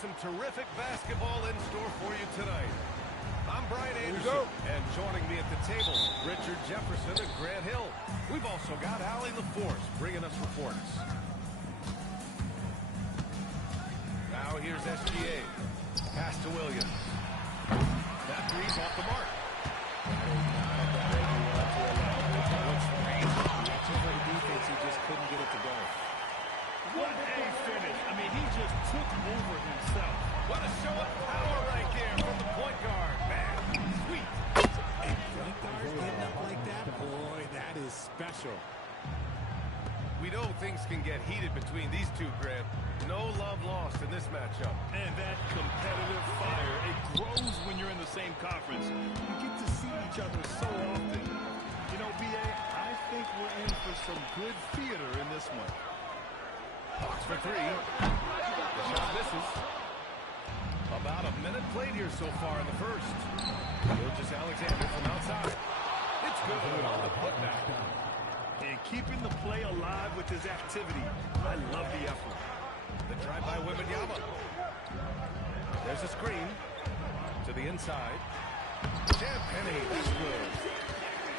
some terrific basketball in store for you tonight. I'm Brian Anderson, and joining me at the table, Richard Jefferson and Grant Hill. We've also got Allie LaForce bringing us reports. Now here's SGA. Pass to Williams. That three's off the mark. Defense, he just couldn't get it to go. What a finish. I mean, he just took over himself. What a show of power right there from the point guard. Man, sweet. And point guards getting up like that, boy, that is special. We know things can get heated between these two, Grant. No love lost in this matchup. And that competitive fire, it grows when you're in the same conference. You get to see each other so often. You know, B.A., I think we're in for some good theater in this one. Hawks for three. The shot misses. About a minute played here so far in the first. Gilgeous-Alexander from outside. It's good on the putback. And keeping the play alive with his activity. I love the effort. The drive by Wembanyama. There's a screen. To the inside. Champagnie, that's good.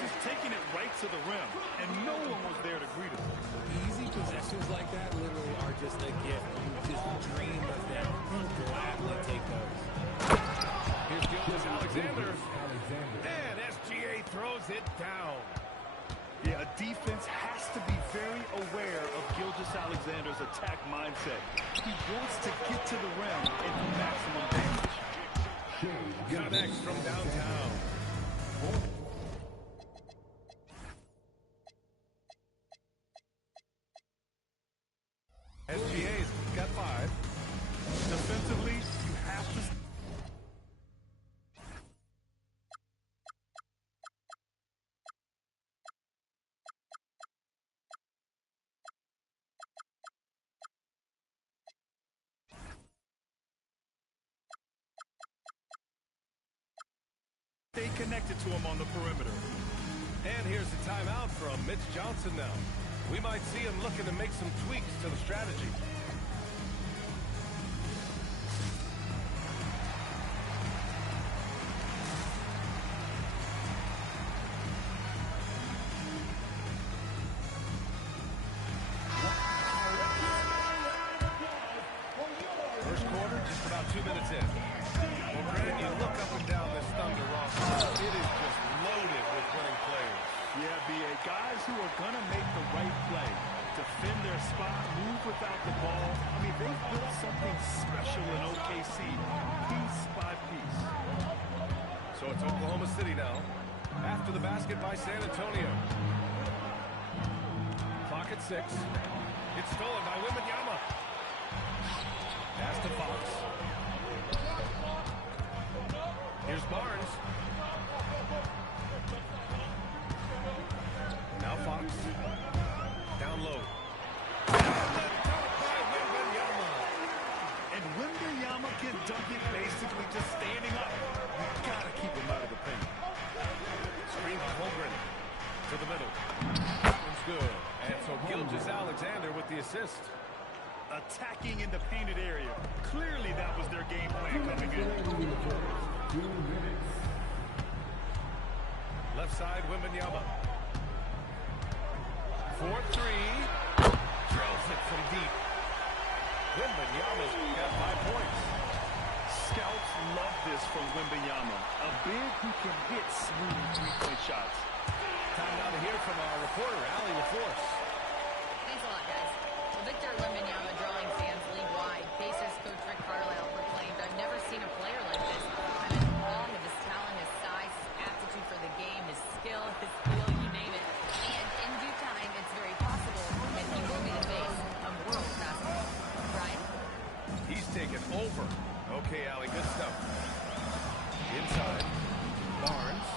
Just taking it right to the rim. And no one was there to greet him. Easy possessions like that literally are just a gift. You just dream of them. You gladly take those. Here's Gilgeous-Alexander. And SGA throws it down. Yeah, a defense has to be very aware of Gilgeous-Alexander's attack mindset. He wants to get to the rim and do maximum damage. Connects from downtown. SGA's got 5. Defensively, you have to... Stay connected to him on the perimeter. And here's the timeout from Mitch Johnson now. We might see him looking to make some tweaks to the strategy. First quarter, just about 2 minutes in. Well, Grant, you look up and down this Thunder roster. It is just loaded with winning players. Yeah, B.A., guys who are going to make the right play, defend their spot, move without the ball. I mean, they've built something special in OKC, piece by piece. So it's Oklahoma City now. After the basket by San Antonio. Clock at 6. It's stolen by Wembanyama. Pass to Fox. Here's Barnes. Now Fox. Down low. And Wembanyama can dunk it basically just standing up. You got to keep him out of the paint. Screen by Holmgren. To the middle. That one's good. And so Gilgeous-Alexander with the assist. Attacking in the painted area. Clearly that was their game plan coming in. Left side, Wembanyama. 4-3. Drills it from deep. Wembanyama's got 5 points. Scouts love this from Wembanyama. A big who can hit smooth three-point shots. Time now to hear from our reporter, Allie LaForce. Thanks a lot, guys. Well, Victor Wembanyama drawing fans league-wide. Pacers coach Rick Carlisle proclaimed, "I've never seen a player like this. I'm in awe of his talent, his size, his aptitude for the game, his skill, his feel, you name it. And in due time, it's very possible that he will be the face of world basketball." Brian? He's taken over. Okay, Allie, good stuff. Inside. Barnes.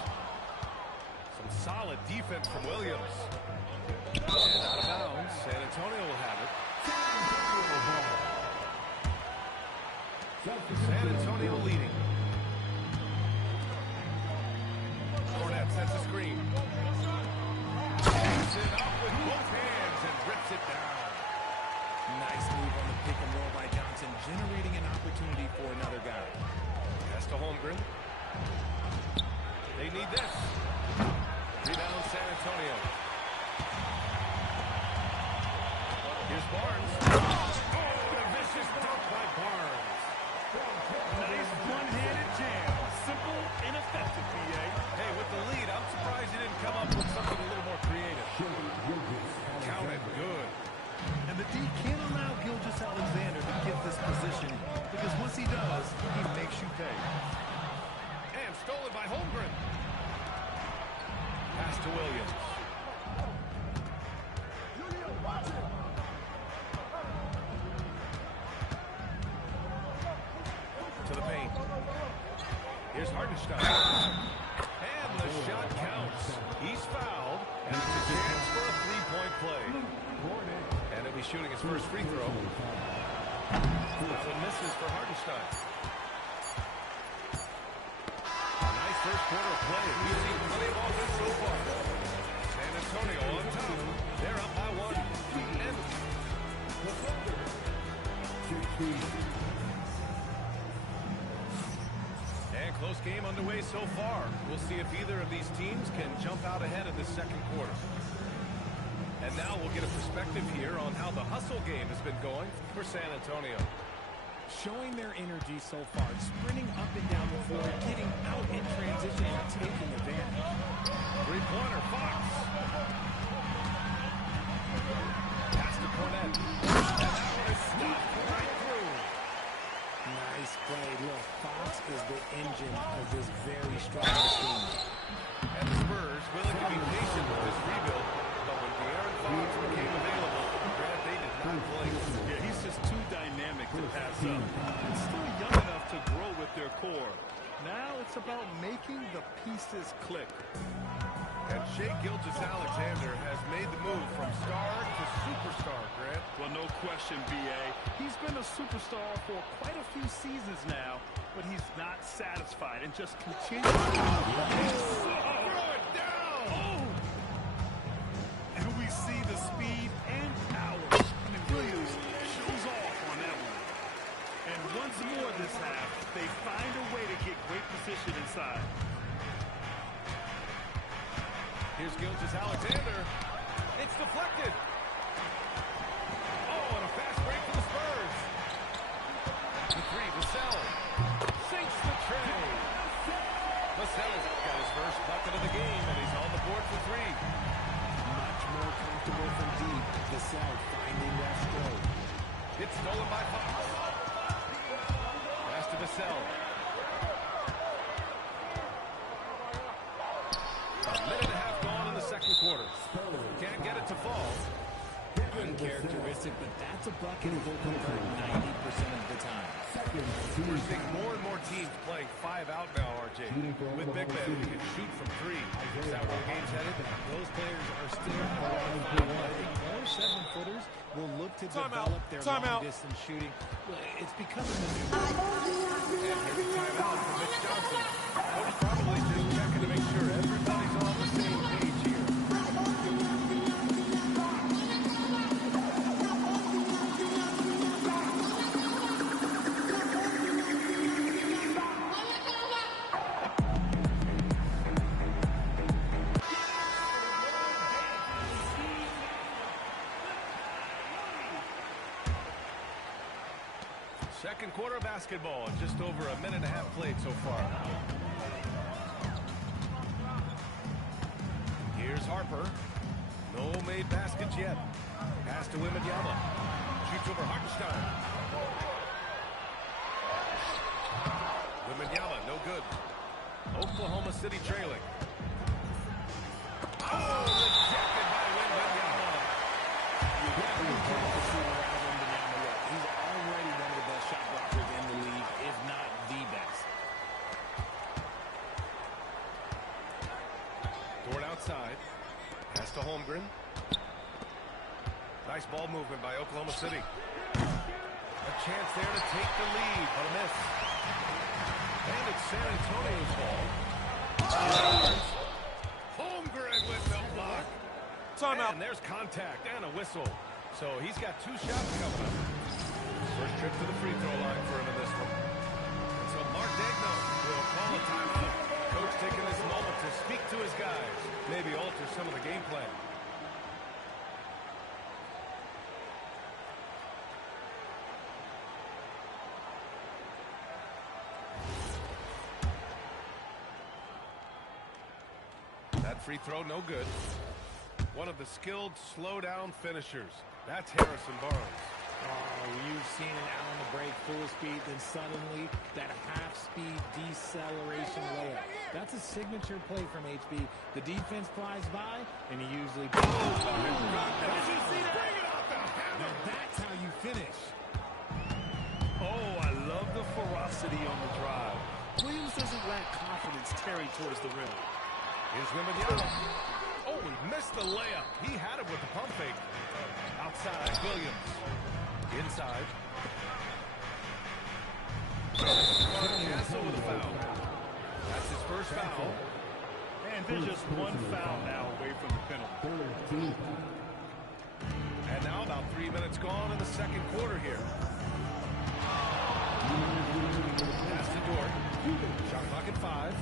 Some solid defense from Williams. And out of bounds. San Antonio will have it. San Antonio leading. Cornette sets a screen. Takes it up with both hands and rips it down. Nice move on the pick and roll by Johnson, generating an opportunity Antonio. Here's Barnes. Oh, a vicious dunk by Barnes. Nice one-handed jam. Simple and effective, PA. Hey, with the lead, I'm surprised he didn't come up with something a little more creative. Counted good. And the D can't allow Gilgeous-Alexander to get this position because once he does, he makes you pay. And stolen by Holmgren. Pass to Williams. To the paint. Here's Hartenstein. And the shot counts. He's fouled. And it's a chance for a three-point play. And he'll be shooting his first free throw. That one misses for Hartenstein. A nice first quarter of play. We've seen plenty of offense so far. San Antonio on top. They're up by one. And close game underway so far. We'll see if either of these teams can jump out ahead in the second quarter. And now we'll get a perspective here on how the hustle game has been going for San Antonio. Showing their energy so far, sprinting up and down the floor, getting out in transition and taking advantage. Three-pointer, Fox. Pass to Cornette. And that one is stopped right through. Nice play. Look, Fox is the engine of this very strong machine. And the Spurs willing to be patient with this rebuild, but when De'Aaron Fox became available, Grant, they did not blink. Yeah, he's just too dynamic to pass up. He's still young enough to grow with their core. Now it's about making the pieces click. And Shai Gilgeous-Alexander has made the move from star to superstar, Grant. Well, no question, B.A. He's been a superstar for quite a few seasons now, but he's not satisfied and just continues to Throw it down! Oh! And we see the speed and power. I mean, Williams shows off on that one. And once more this half, they find a way to get great position inside. Here's Gilgeous-Alexander. It's deflected. Oh, and a fast break for the Spurs. The three, Vassell. Sinks the tray. Vassell's got his first bucket of the game, and he's on the board for three. Much more comfortable from deep. Vassell finding that stroke. It's stolen by Fox. Pass to Vassell. A minute and a half gone in the second quarter. Can't get it to fall. Uncharacteristic, but that's a bucket he'll convert 90% of the time. We're seeing more and more teams playing five out now, RJ. With big men who can shoot from three. Is that where the game's headed? Those players are still around. I think more 7-footers will look to develop their long-distance shooting. It's because of the new... And here's a timeout from Mitch Johnson. Coach probably just checking to make sure everybody's on the same page here. Second quarter of basketball, just over a minute and a half played so far. Here's Harper. No made baskets yet. Pass to Wembanyama. Shoots over Hartenstein. Wembanyama, no good. Oklahoma City trailing. Oh, rejected by Wembanyama. You have to be careful shooting around Wembanyama. Look, he's already one of the best shot blockers in the league, if not the best. Dort outside. Pass to Holmgren. Nice ball movement by Oklahoma City. A chance there to take the lead, but a miss. And it's San Antonio's ball. Holmgren with the block. Timeout. And there's contact and a whistle. So he's got two shots coming up. First trip to the free throw line for him in this one. And so Mark Daigneault will call a timeout. Coach taking this moment to speak to his guys. Maybe alter some of the game plan. That free throw, no good. One of the skilled slow-down finishers. That's Harrison Barnes. Oh, you've seen it out on the break, full speed, then suddenly that half-speed deceleration layup. That's a signature play from HB. The defense flies by, and he usually... Did you see that? Bring it off the hammer. Now that's how you finish. Oh, I love the ferocity on the drive. Williams doesn't lack confidence tearing towards the rim. Here's Wembanyama. Oh, he missed the layup. He had it with the pump fake. Outside, Williams. Inside. Castle with a foul. That's his first foul. And they're just one foul now away from the penalty. And now about 3 minutes gone in the second quarter here. Pass to Dort. Shot clock at 5.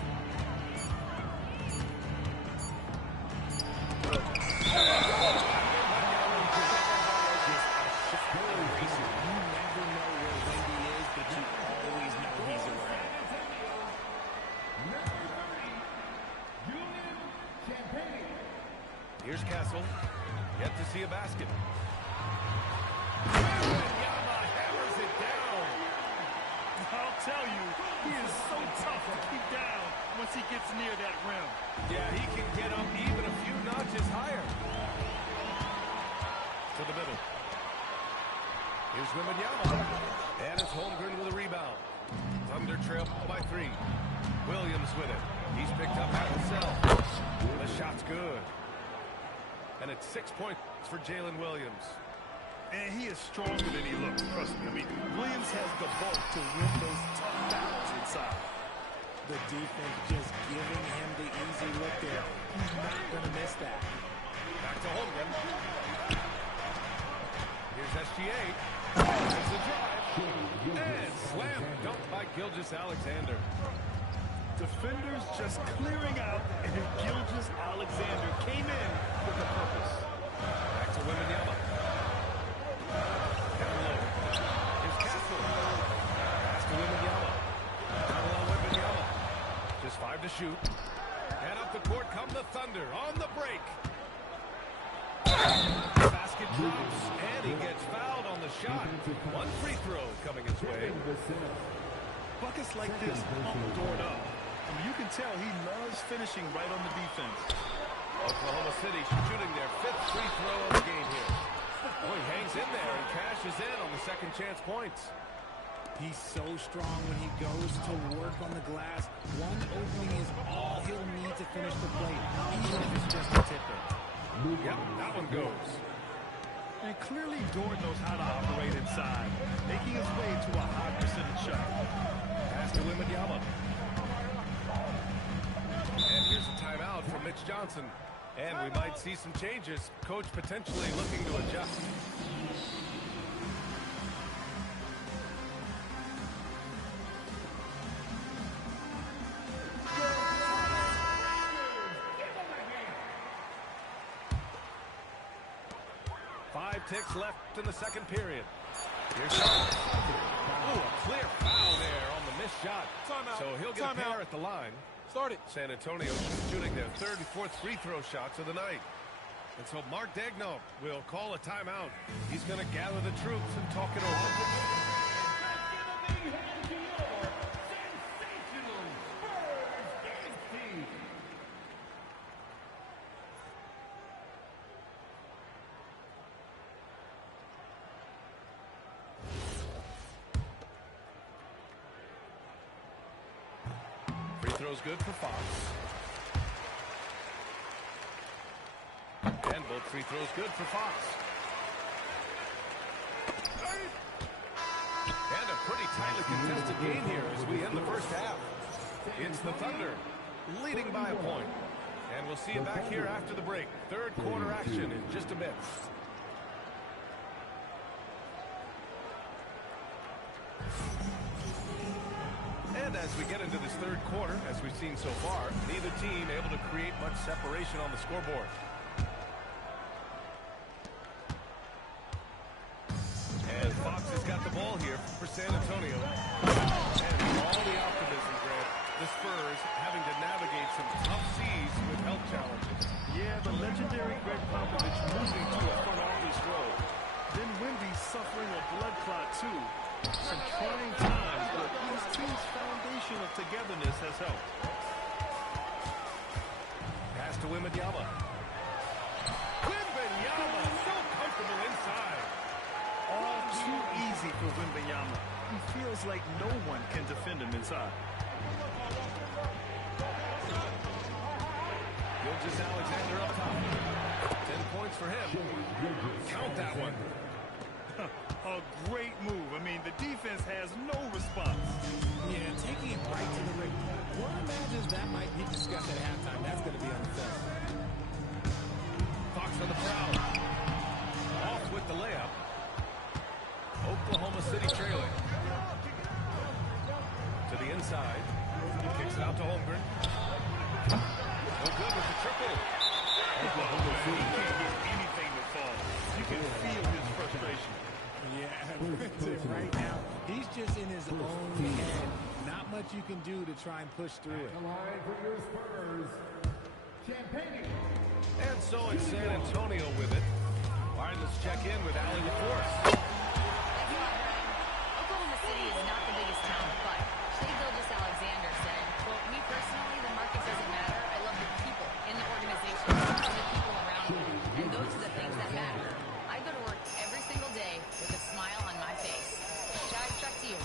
Here's Castle. Yet to see a basket. Wembanyama hammers it down. I'll tell you, he is so tough to keep down once he gets near that rim. Yeah, he can get up even a few notches higher. To the middle. Here's Wembanyama. And it's Holmgren with a rebound. Thunder trail by 3. Williams with it. He's picked up at himself. The shot's good. And it's 6 points for Jalen Williams. And he is stronger than he looks, trust me. I mean, Williams has the bulk to win those tough battles inside. The defense just giving him the easy look there. He's not going to miss that. Back to Holmgren. Here's SGA. There's the drive. And slam dunk by Gilgeous-Alexander. Defenders just clearing out, and Gilgeous-Alexander came in with a purpose. Back to Wembanyama. Down low. Here's Castle. Pass to Wembanyama. Down low, Wembanyama. Just 5 to shoot. And up the court come the Thunder on the break. Basket drops, and he gets fouled on the shot. One free throw coming his way. Buckets like this pump Dort up. I mean, you can tell he loves finishing right on the defense. Oklahoma City shooting their 5th free throw of the game here. Oh, he hangs in there and cashes in on the second chance points. He's so strong when he goes to work on the glass. One opening is all he'll need to finish the play, even if it's just a tip-in. Yep, that one goes. And clearly Dort knows how to operate inside, making his way to a high percentage shot. Pass to Wembanyama. And here's a timeout from Mitch Johnson. And we might see some changes. Coach potentially looking to adjust. Ticks left in the second period. Here's a clear foul there on the missed shot. So he'll get a pair at the line. Start it. San Antonio shooting their 3rd and 4th free throw shots of the night. And so Mark Daigneault will call a timeout. He's going to gather the troops and talk it over. Throw's good for Fox. And both free throws good for Fox. And a pretty tightly contested game here as we end the first half. It's the Thunder leading by a point. And we'll see you back here after the break. 3rd quarter action in just a bit. as we get into this third quarter, as we've seen so far. Neither team able to create much separation on the scoreboard. And Fox has got the ball here for San Antonio. And all the optimism, Grant. The Spurs having to navigate some tough seas with health challenges. Yeah, the legendary Greg Popovich moving to a front office role. Then Wemby suffering a blood clot, too. Some trying times, but his team's foundation of togetherness has helped. Pass to Wembanyama. Wembanyama, so comfortable inside. All too easy for Wembanyama. He feels like no one can defend him inside. Gilgeous-Alexander up top. 10 points for him. Count that one. A great move. I mean, the defense has no response. Yeah, taking it right to the rim. One imagines that might be discussed at halftime. That's going to be on the fence. Fox on the prowl. Off with the layup. Oklahoma City trailing. To the inside. He kicks it out to Holmgren. No good with the triple. Oklahoma City can't get anything to fall. You can feel his frustration. Yeah, right now, he's just in his own head. Not much you can do to try and push through it. And so it's San Antonio with it. All right, let's check in with Allie LaForce. Oklahoma City is not the biggest town, but Shea Gilgeous-Alexander said, quote, me personally, the market doesn't matter. I love the people in the organization and the people around me. And those are the things that matter. I go to work every single day with a smile on my face. Shaq, back to you.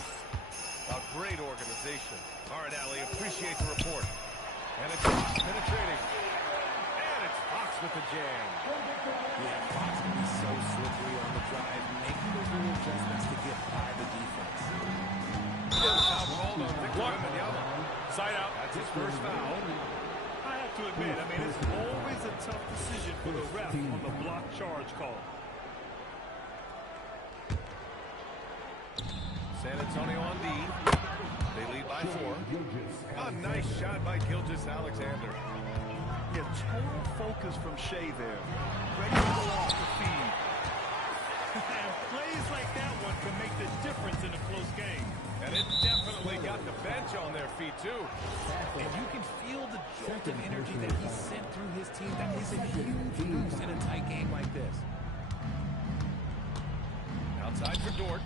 A great organization. All right, Allie, appreciate the report. And it's Fox penetrating. And it's Fox with the jam. Yeah, Fox can be so slippery on the drive, making those little adjustments to get by the defense. Foul called on Victor Wembanyama. Side out. That's his first foul. I have to admit, I mean, it's always a tough decision for the ref on the block charge call. San Antonio on D. They lead by 4. A nice shot by Gilgeous-Alexander. Yeah, total focus from Shea there. Ready to go off the feed. And plays like that one can make the difference in a close game. And it definitely got the bench on their feet, too. And you can feel the jolt of energy that he sent through his team. That is a huge boost in a tight game like this. Outside for Dort.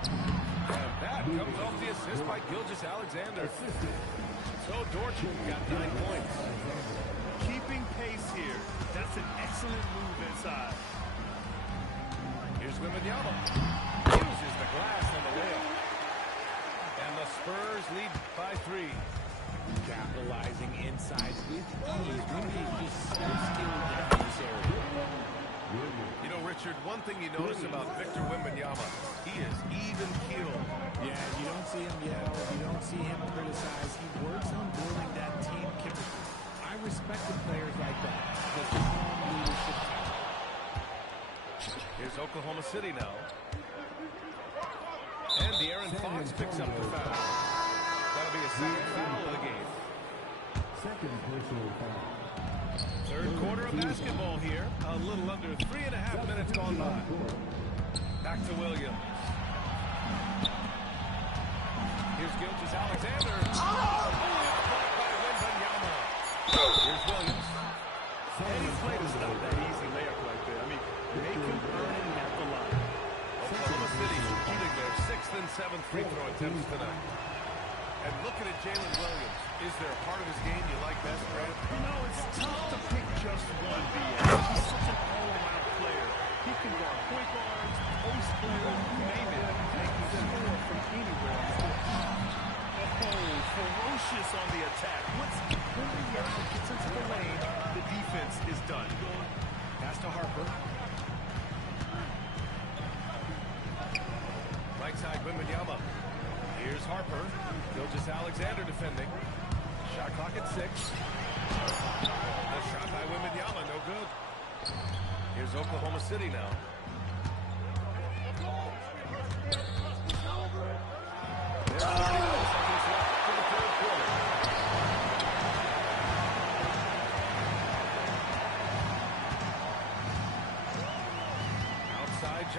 And that comes off the assist by Gilgeous-Alexander. So Dort got 9 points. Keeping pace here. That's an excellent move inside. Here's Wembanyama. Uses the glass on the layup. And the Spurs lead by 3. Capitalizing inside with ease. Wemby is just so skilled in this area. You know, Richard, one thing you notice about Victor Wembanyama, he is even-keeled. Yeah, you don't see him yell. You don't see him criticize. He works on building that team chemistry. I respect the players like that. The calm leadership talent. Here's Oklahoma City now. And De'Aaron Fox picks up the foul. That'll be a second foul of the game. Second personal foul. Third quarter of basketball here. A little under 3.5 minutes gone by. Back to Williams. Here's Gilgeous-Alexander. Oh, blocked by Wembanyama. Here's Williams. Any play to stop that easy layup right there. I mean, they can earn it at the line. Oklahoma City shooting their 6th and 7th free throw attempts tonight. And looking at Jalen Williams, is there a part of his game you like best, Grant? You know, it's tough to pick just one, B.S. He's such an all-around player. He can guard point guards, post players, you name it. And he can score from anywhere on the court. Oh, ferocious on the attack. Once Wembanyama gets into the lane, the defense is done. Pass to Harper. Right side, Wembanyama. Here's Harper. Gilgeous-Alexander defending. Shot clock at 6. The shot by Wembanyama, no good. Here's Oklahoma City now. There's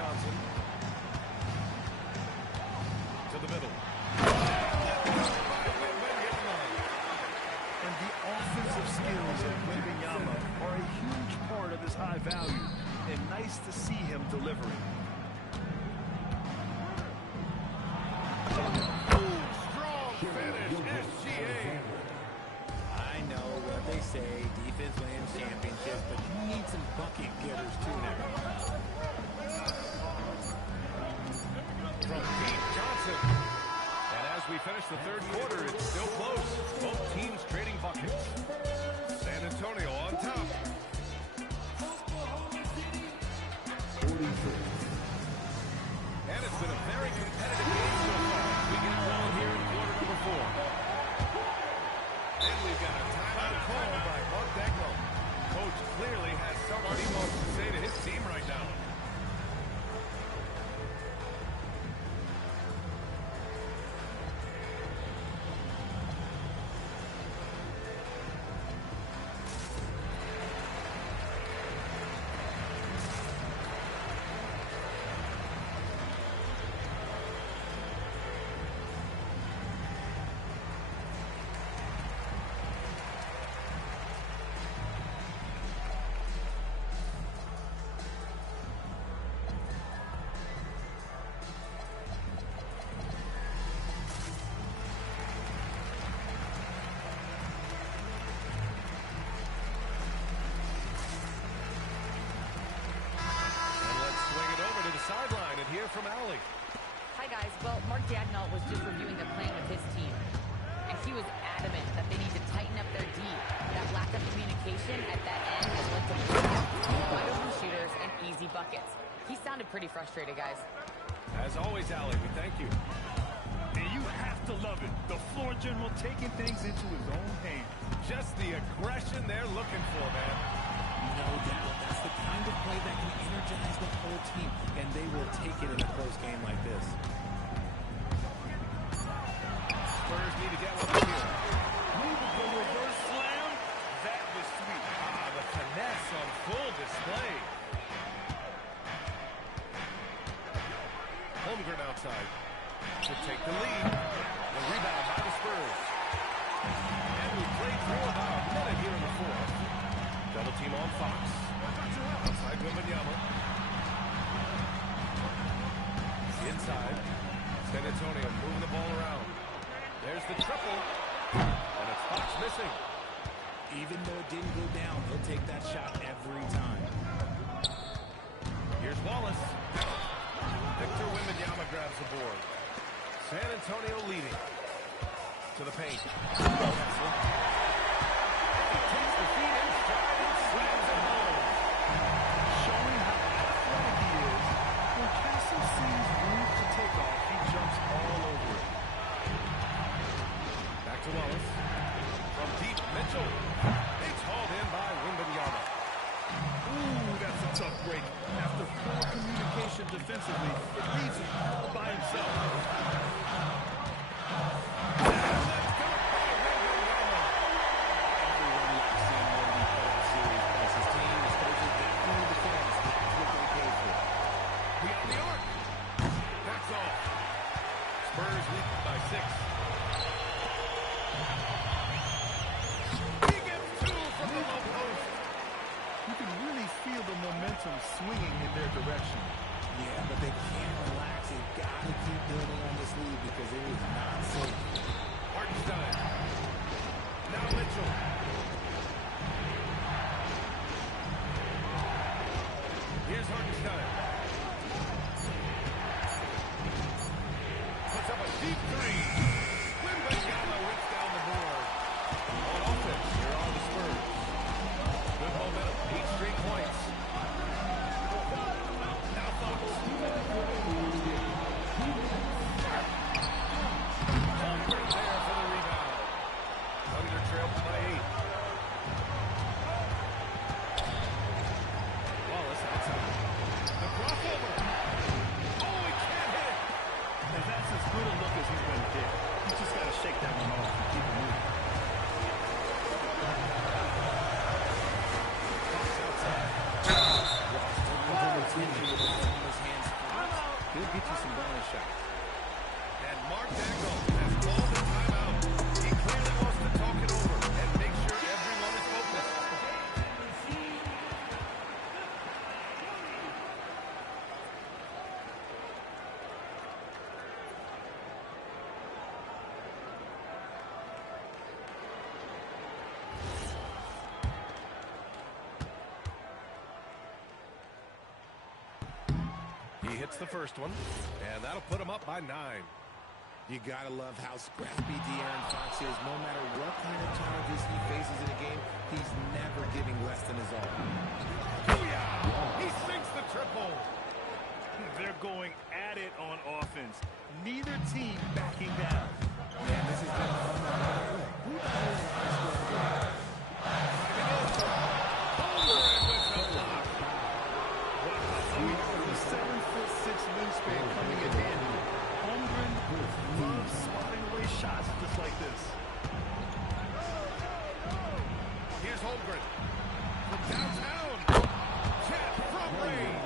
Johnson. To the middle. And the offensive skills of Wembanyama are a huge part of his high value, and nice to see him delivering. Strong finish, SGA. I know what they say, defense wins championships, but you need some bucket getters too now. From Pete Johnson. And as we finish the third quarter, it's still close. Both teams trading buckets. San Antonio on top. 46. And it's been a very competitive game so far. We get going here in quarter number 4. And we've got a timeout call by Mark Dagnall. Coach clearly has something he wants to say to his team right now. Sideline and hear from Allie. Hi, guys. Well, Mark Dagnall was just reviewing the plan with his team, and he was adamant that they need to tighten up their D. That lack of communication at that end has led to wide open shooters and easy buckets. He sounded pretty frustrated, guys. As always, Allie, we thank you. And you have to love it. The floor general taking things into his own hands. Just the aggression they're looking for, man. No doubt. That's the kind of play that can energize the whole team, and they will take it in a close game like this. Spurs need to get one up here. The reverse slam, that was sweet. The finesse on full display. Holmgren outside to take the lead. The rebound by the Spurs. And we played through about a minute here in the fourth. Double team on Fox. Outside Wembanyama. Inside. San Antonio moving the ball around. There's the triple. And it's Fox missing. Even though it didn't go down, he'll take that shot every time. Here's Wallace. Victor Wembanyama grabs the board. San Antonio leading. To the paint. He takes the feet in stride and slams it home. Showing how athletic he is. When Castle sees room to take off, he jumps all over it. Back to Wallace. From deep, Mitchell. It's hauled in by Wembanyama. Ooh, that's a tough break. After poor communication defensively, it leaves him all by himself. Spurs lead by 6. He gets 2 from the low post. You can really feel the momentum swinging in their direction. Yeah, but they can't relax. They've got to keep building on this lead because it is not safe. Hartenstein. Now Mitchell. Here's Hartenstein. Puts up a deep 3. Wembanyama whips down the board. On offense, here are the Spurs. Good momentum, 8 straight points. Now Fox. Holmgren there for the rebound. Thunder trailed by 8. Wallace outside. The shot. And Mark Dangle has called the timeout. He clearly wants to talk it over and make sure everyone is focused. He hits the first one, and that'll put him up by 9. You gotta love how scrappy De'Aaron Fox is. No matter what kind of challenges he faces in a game, he's never giving less than his all. Booyah! He sinks the triple. They're going at it on offense. Neither team backing down. Man, this has been a fun one. Who the hell is the high scoring game? The 7'6" wingspan coming in handy. Holmgren loves spotting away shots just like this. Here's Holmgren from downtown. Chet from range.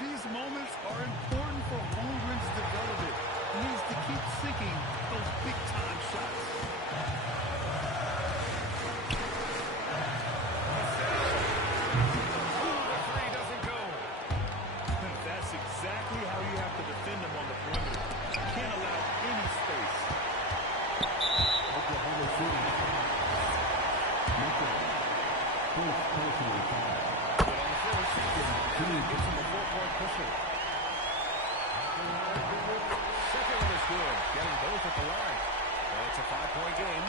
These moments are important for Holmgren's development. He needs to keep sinking those big-time shots. Exactly how you have to defend them on the perimeter. You can't allow any space. Oklahoma City. Mitchell. First personal foul. But on the first, it gives him a 4-point cushion. Second one is good, getting both at the line. And it's a 5-point game.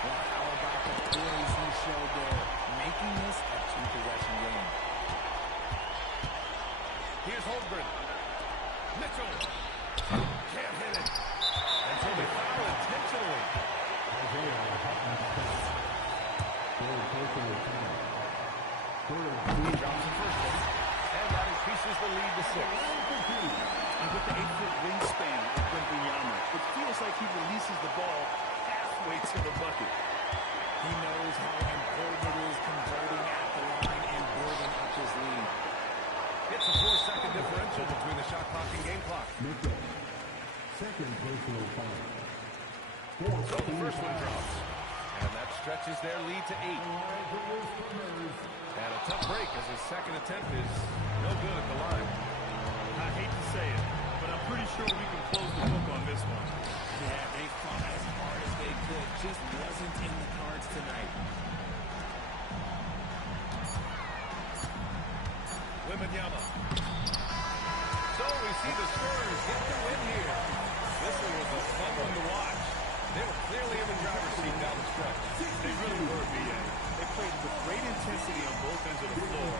Well, how about the poise he showed there, making this a 2-possession game? Here's Holmgren. Mitchell. Can't hit it. And so they foul intentionally. He drops the first one. And that increases the lead to 6. And with the 8-foot wingspan of Wembanyama, it feels like he releases the ball halfway to the bucket. He knows how important it is converting at the line and building up his lead. It's a 4-second differential between the shot clock and game clock. Mitchell. Second personal foul. So the first one drops. And that stretches their lead to 8. And a tough break as his second attempt is no good at the line. I hate to say it, but I'm pretty sure we can close the book on this one. Yeah, they fought as hard as they could. Just wasn't in the cards tonight. Wembanyama. So we see the Spurs get the win here. This one was a fun one to watch. They were clearly in the driver's seat down the stretch. They really were, B.A. They played with great intensity on both ends of the floor,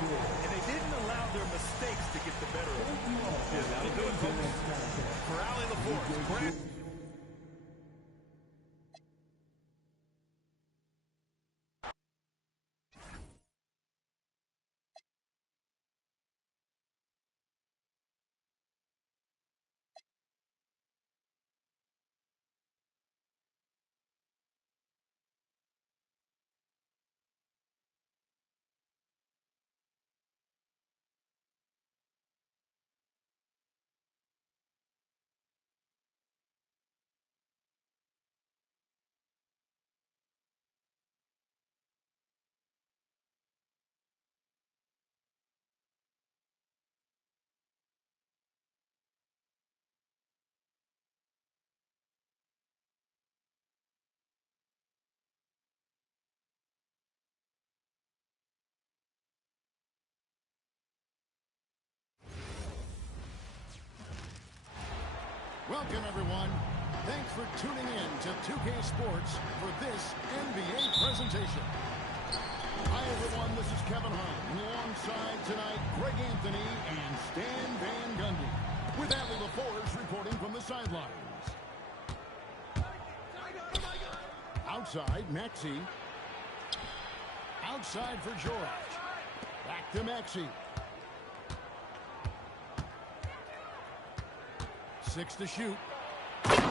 and they didn't allow their mistakes to get the better of them. Yeah, that'll do it, folks. For Allie LaForce, Grant. Welcome, everyone. Thanks for tuning in to 2K Sports for this NBA presentation. Hi, everyone. This is Kevin Hahn. Alongside tonight, Greg Anthony and Stan Van Gundy. With Allie LaForce reporting from the sidelines. Outside, Maxey. Outside for George. Back to Maxey. 6 to shoot. There he goes.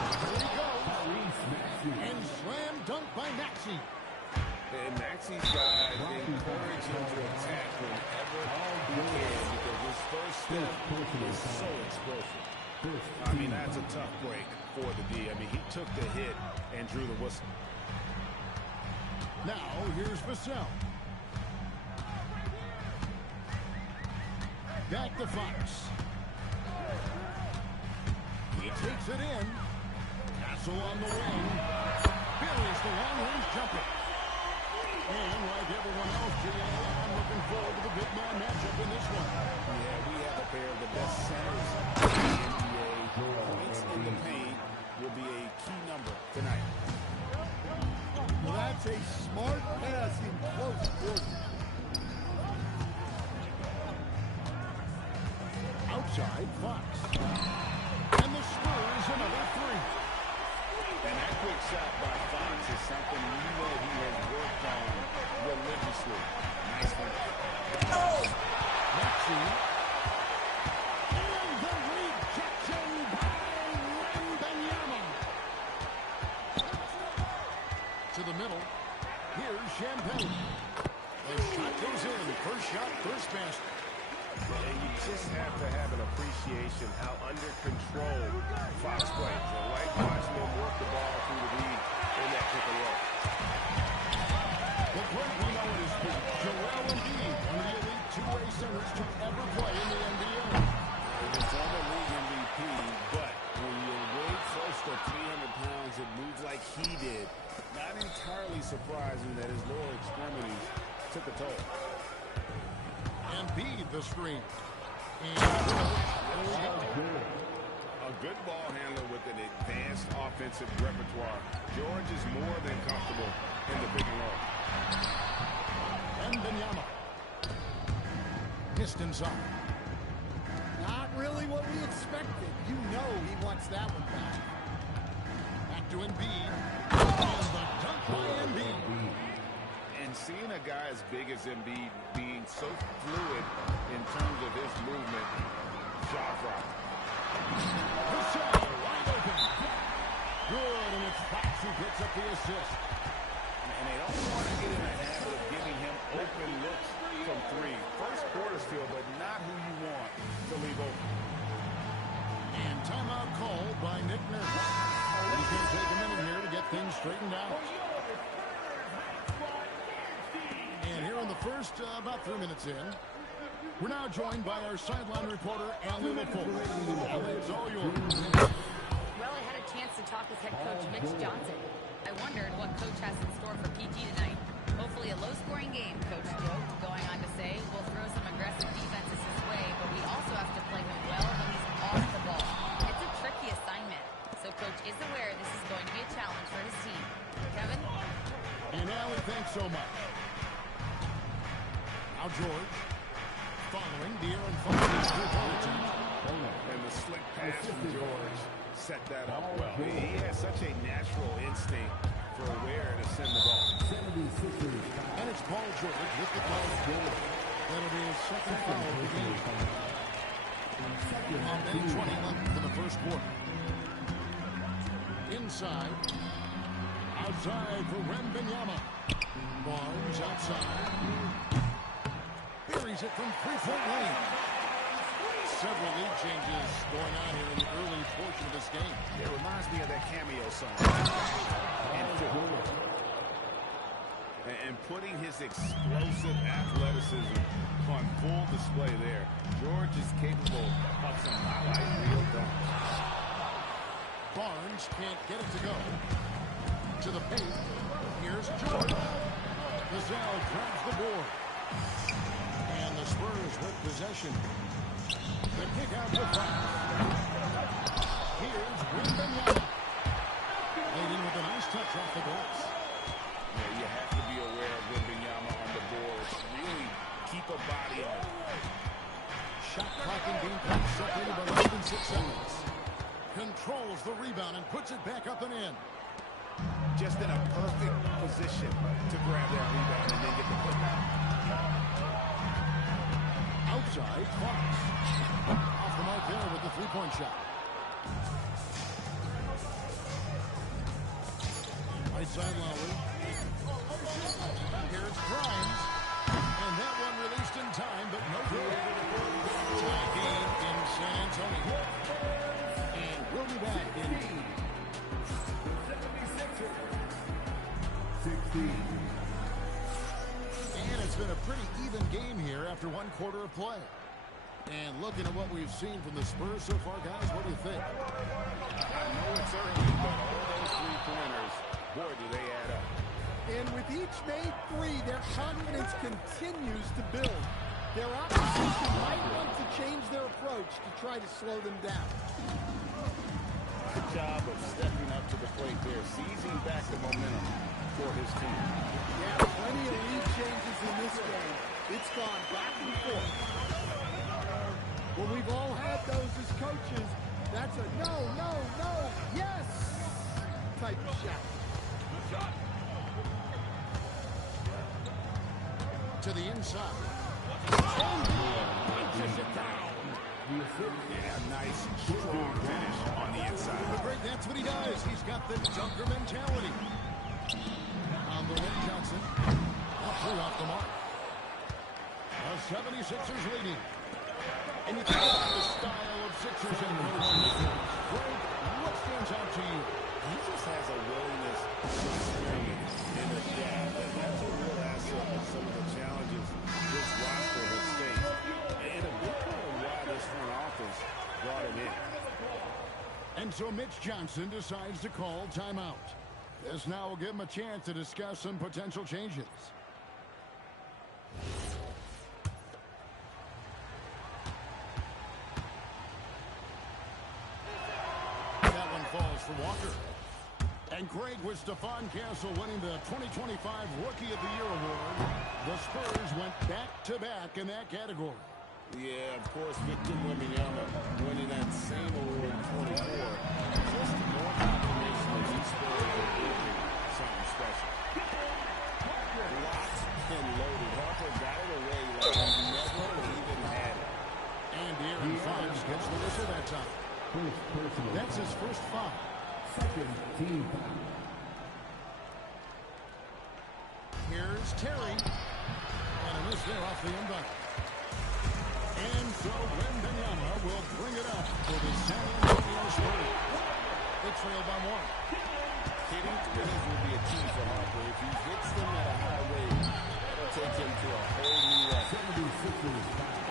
And slam dunk by Maxey. And Maxey's got encourage him to attack whenever he can because his first step is so explosive. I mean, that's a tough break for the D. I mean, he took the hit and drew the whistle. Now, here's Vassell. Back to Fox. He takes it in. Castle on the wing. Buries the long-range jumper. And like everyone else, I'm looking forward to the big man matchup in this one. Yeah, we have a pair of the best centers in the NBA. Points in the paint will be a key number tonight. Well, that's a smart pass in close quarters. Outside, Fox. And the score is another three. And that quick shot by Fox is something you know he has worked on religiously. Nice one. Maxey. And the rejection by Wembanyama. To the middle. Here's Champagne. The shot goes in. First shot, first basket. And you just have to have an appreciation how under control Fox plays. I like watching him work the ball through the lead in that pick and roll. The great we know it is Joel Embiid, one of the elite two-way centers to ever play in the NBA. He's a former league MVP, but when you weigh close to 300 pounds, it moves like he did. Not entirely surprising that his lower extremities took a toll. Embiid the screen. And a good ball handler with an advanced offensive repertoire. George is more than comfortable in the pick and roll. Wembanyama. Missed inside. Not really what we expected. You know he wants that one back. Back to Embiid. And the dunk by Embiid. And seeing a guy as big as Embiid being so fluid in terms of his movement, jaw drop. Vassell wide open. Good, and it's Fox who picks up the assist. And they don't want to get in the habit of giving him open looks from three. First quarter still, but not who you want to leave open. And timeout called by Nick Nurse. He's going to take a minute here to get things straightened out. And here in the first, about 3 minutes in, we're now joined by our sideline reporter, Allie LaForce. Allie, it's all yours. Well, I had a chance to talk with head coach Mitch Johnson. I wondered what coach has in store for PG tonight. Hopefully a low-scoring game, Coach Joe. Going on to say, we'll throw some aggressive defenses his way, but we also have to play him well when he's off the ball. It's a tricky assignment, so Coach is aware this is going to be a challenge for his team. Kevin? And Allie, thanks so much. Now George. Following De'Aaron Fox's attempt. And the slick pass from George set that up well. He has such a natural instinct for where to send the ball. And it's Paul George with the ball. That'll be his second foul of the game. 20 left in the first quarter. Inside. Outside for Wembanyama. Barnes outside. Buries it from three-point range. Several lead changes going on here in the early portion of this game. It reminds me of that cameo song. And putting his explosive athleticism on full display there. George is capable of some highlight reel dunks. Barnes can't get it to go. To the paint. Here's George. Vassell grabs the board. And the Spurs with possession. The kick out to Fox. Here's Wembanyama. Laid in with a nice touch off the glass. Yeah, you have to be aware of Wembanyama on the boards. Really keep a body on it. Shot clock and game clock separated by less than 6 seconds. Controls the rebound and puts it back up and in. Just in a perfect position to grab that rebound and then get the putback. Outside, Fox. Off the mark there with the three-point shot. Right side, Lowry. Here's Grimes. And that one released in time, but no good. Tie game in San Antonio. been a pretty even game here after one quarter of play. And looking at what we've seen from the Spurs so far, guys, what do you think? I know it's early, but all those three-pointers, boy, do they add up. And with each made three, their confidence continues to build. Their opposition might want to change their approach to try to slow them down. Good job of stepping up to the plate there, seizing back the momentum for his team. Yeah, plenty of lead changes in this game. It's gone back and forth. Well, we've all had those as coaches. That's a no, no, no, yes type of shot. To the inside. Punches it down. Yeah, nice, strong finish on the inside. But Greg, that's what he does. He's got the dunker mentality. On the wing, Johnson. Off the mark. The 76ers leading. And you think about the style of Sixers and Greg, what stands out to you? He just has a willingness to experience and adapt. And that's a real asset of some of the challenges this roster has faced. And a big part of why this front office brought him in. And so Mitch Johnson decides to call timeout. This now will give him a chance to discuss some potential changes. That one falls for Walker. And Greg, with Stephon Castle winning the 2025 Rookie of the Year award, the Spurs went back-to-back in that category. Yeah, of course, Victor Wembanyama winning that same award in 24. Just more confirmation that these Spurs are doing something special. Locked and loaded. Harper got it away like he never even had it. And Aaron Fox gets the whistle that time. That's his first foul. Second team foul. Here's Terry. And a miss there off the inbound. And so Wembanyama will bring it up for the San Antonio Spurs. They trail by one. Hitting threes will be a key for Harper. If he hits them at a high rate, it'll take him to a whole new level.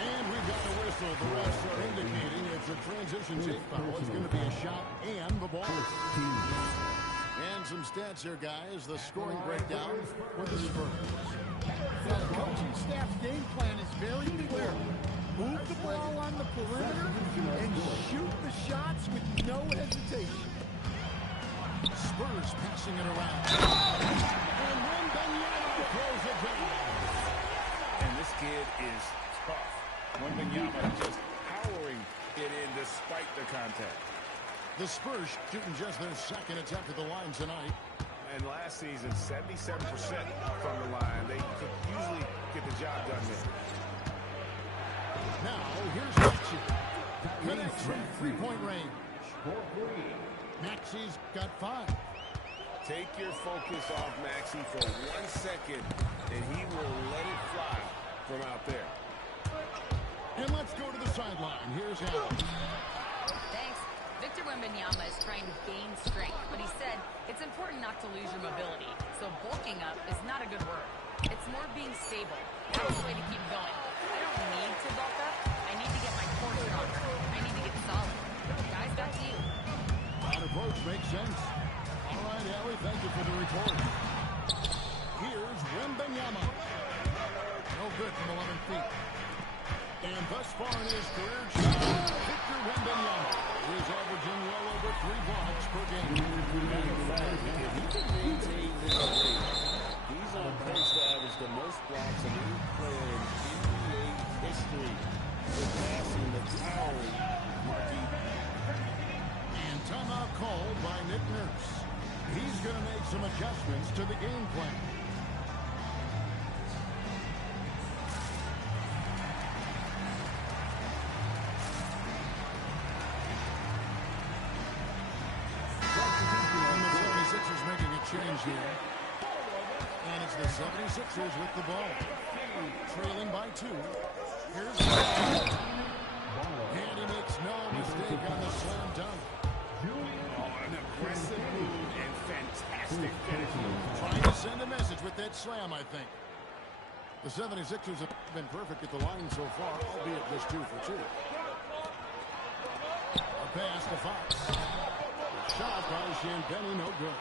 And we've got a whistle. The refs are indicating it's a transition take foul. It's going to be a shot and the ball. And some stats here, guys. The scoring breakdown for the Spurs. The coaching staff's game plan is very clear. Move the ball on the perimeter and shoot the shots with no hesitation. Spurs passing it around. And Wembanyama throws it down. And this kid is tough. Wembanyama just powering it in despite the contact. The Spurs shooting just their second attempt at the line tonight. And last season, 77% from the line. They could usually get the job done there. Now, here's Maxey. Connects from three-point range. Maxey's got 5. Take your focus off Maxey for 1 second, and he will let it fly from out there. And let's go to the sideline. Here's Allen. Thanks. Victor Wembanyama is trying to gain strength, but he said it's important not to lose your mobility. So bulking up is not a good word. It's more being stable. That's the way to keep going. I don't need to bulk up. I need to get my core stronger. I need to get solid. Guys, back to you. That approach makes sense. All right, Allie, thank you for the report. Here's Wembanyama. No good from 11 feet. And thus far in his career, Victor Wembanyama is averaging well over 3 blocks per game. In fact, if he can maintain this rate, he's on pace to average the most blocks of any player in NBA history, surpassing the towering Marquis. And timeout called by Nick Nurse. He's going to make some adjustments to the game plan. And the 76ers making a change here. And it's the 76ers with the ball. Trailing by 2. Here's the and he makes no mistake on the slam dunk. An aggressive move and fantastic finish. Trying to send a message with that slam, I think. The 76ers have been perfect at the line so far, albeit just 2 for 2. A pass to Fox. A shot by Champagnie, no good.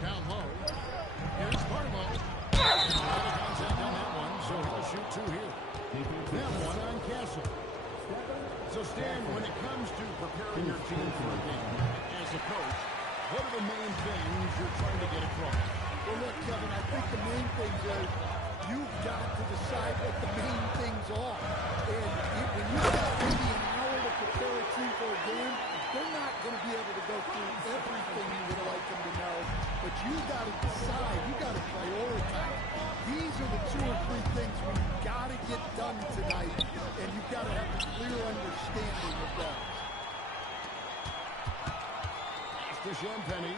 Down low. Here's Barlow. Out of contact on that one, so he'll shoot 2 here. That one on Castle. So, Stan, when it comes to preparing your team for a game, as a coach, what are the main things you're trying to get across? Well, look, Kevin, I think the main things are you've got to decide what the main things are. And when you have maybe an hour to prepare a team for a game, they're not going to be able to go through everything you would like them to know. But you got to decide. You got to prioritize. These are the 2 or 3 things we've got to get done tonight, and you've got to have a clear understanding of that. To Champagnie.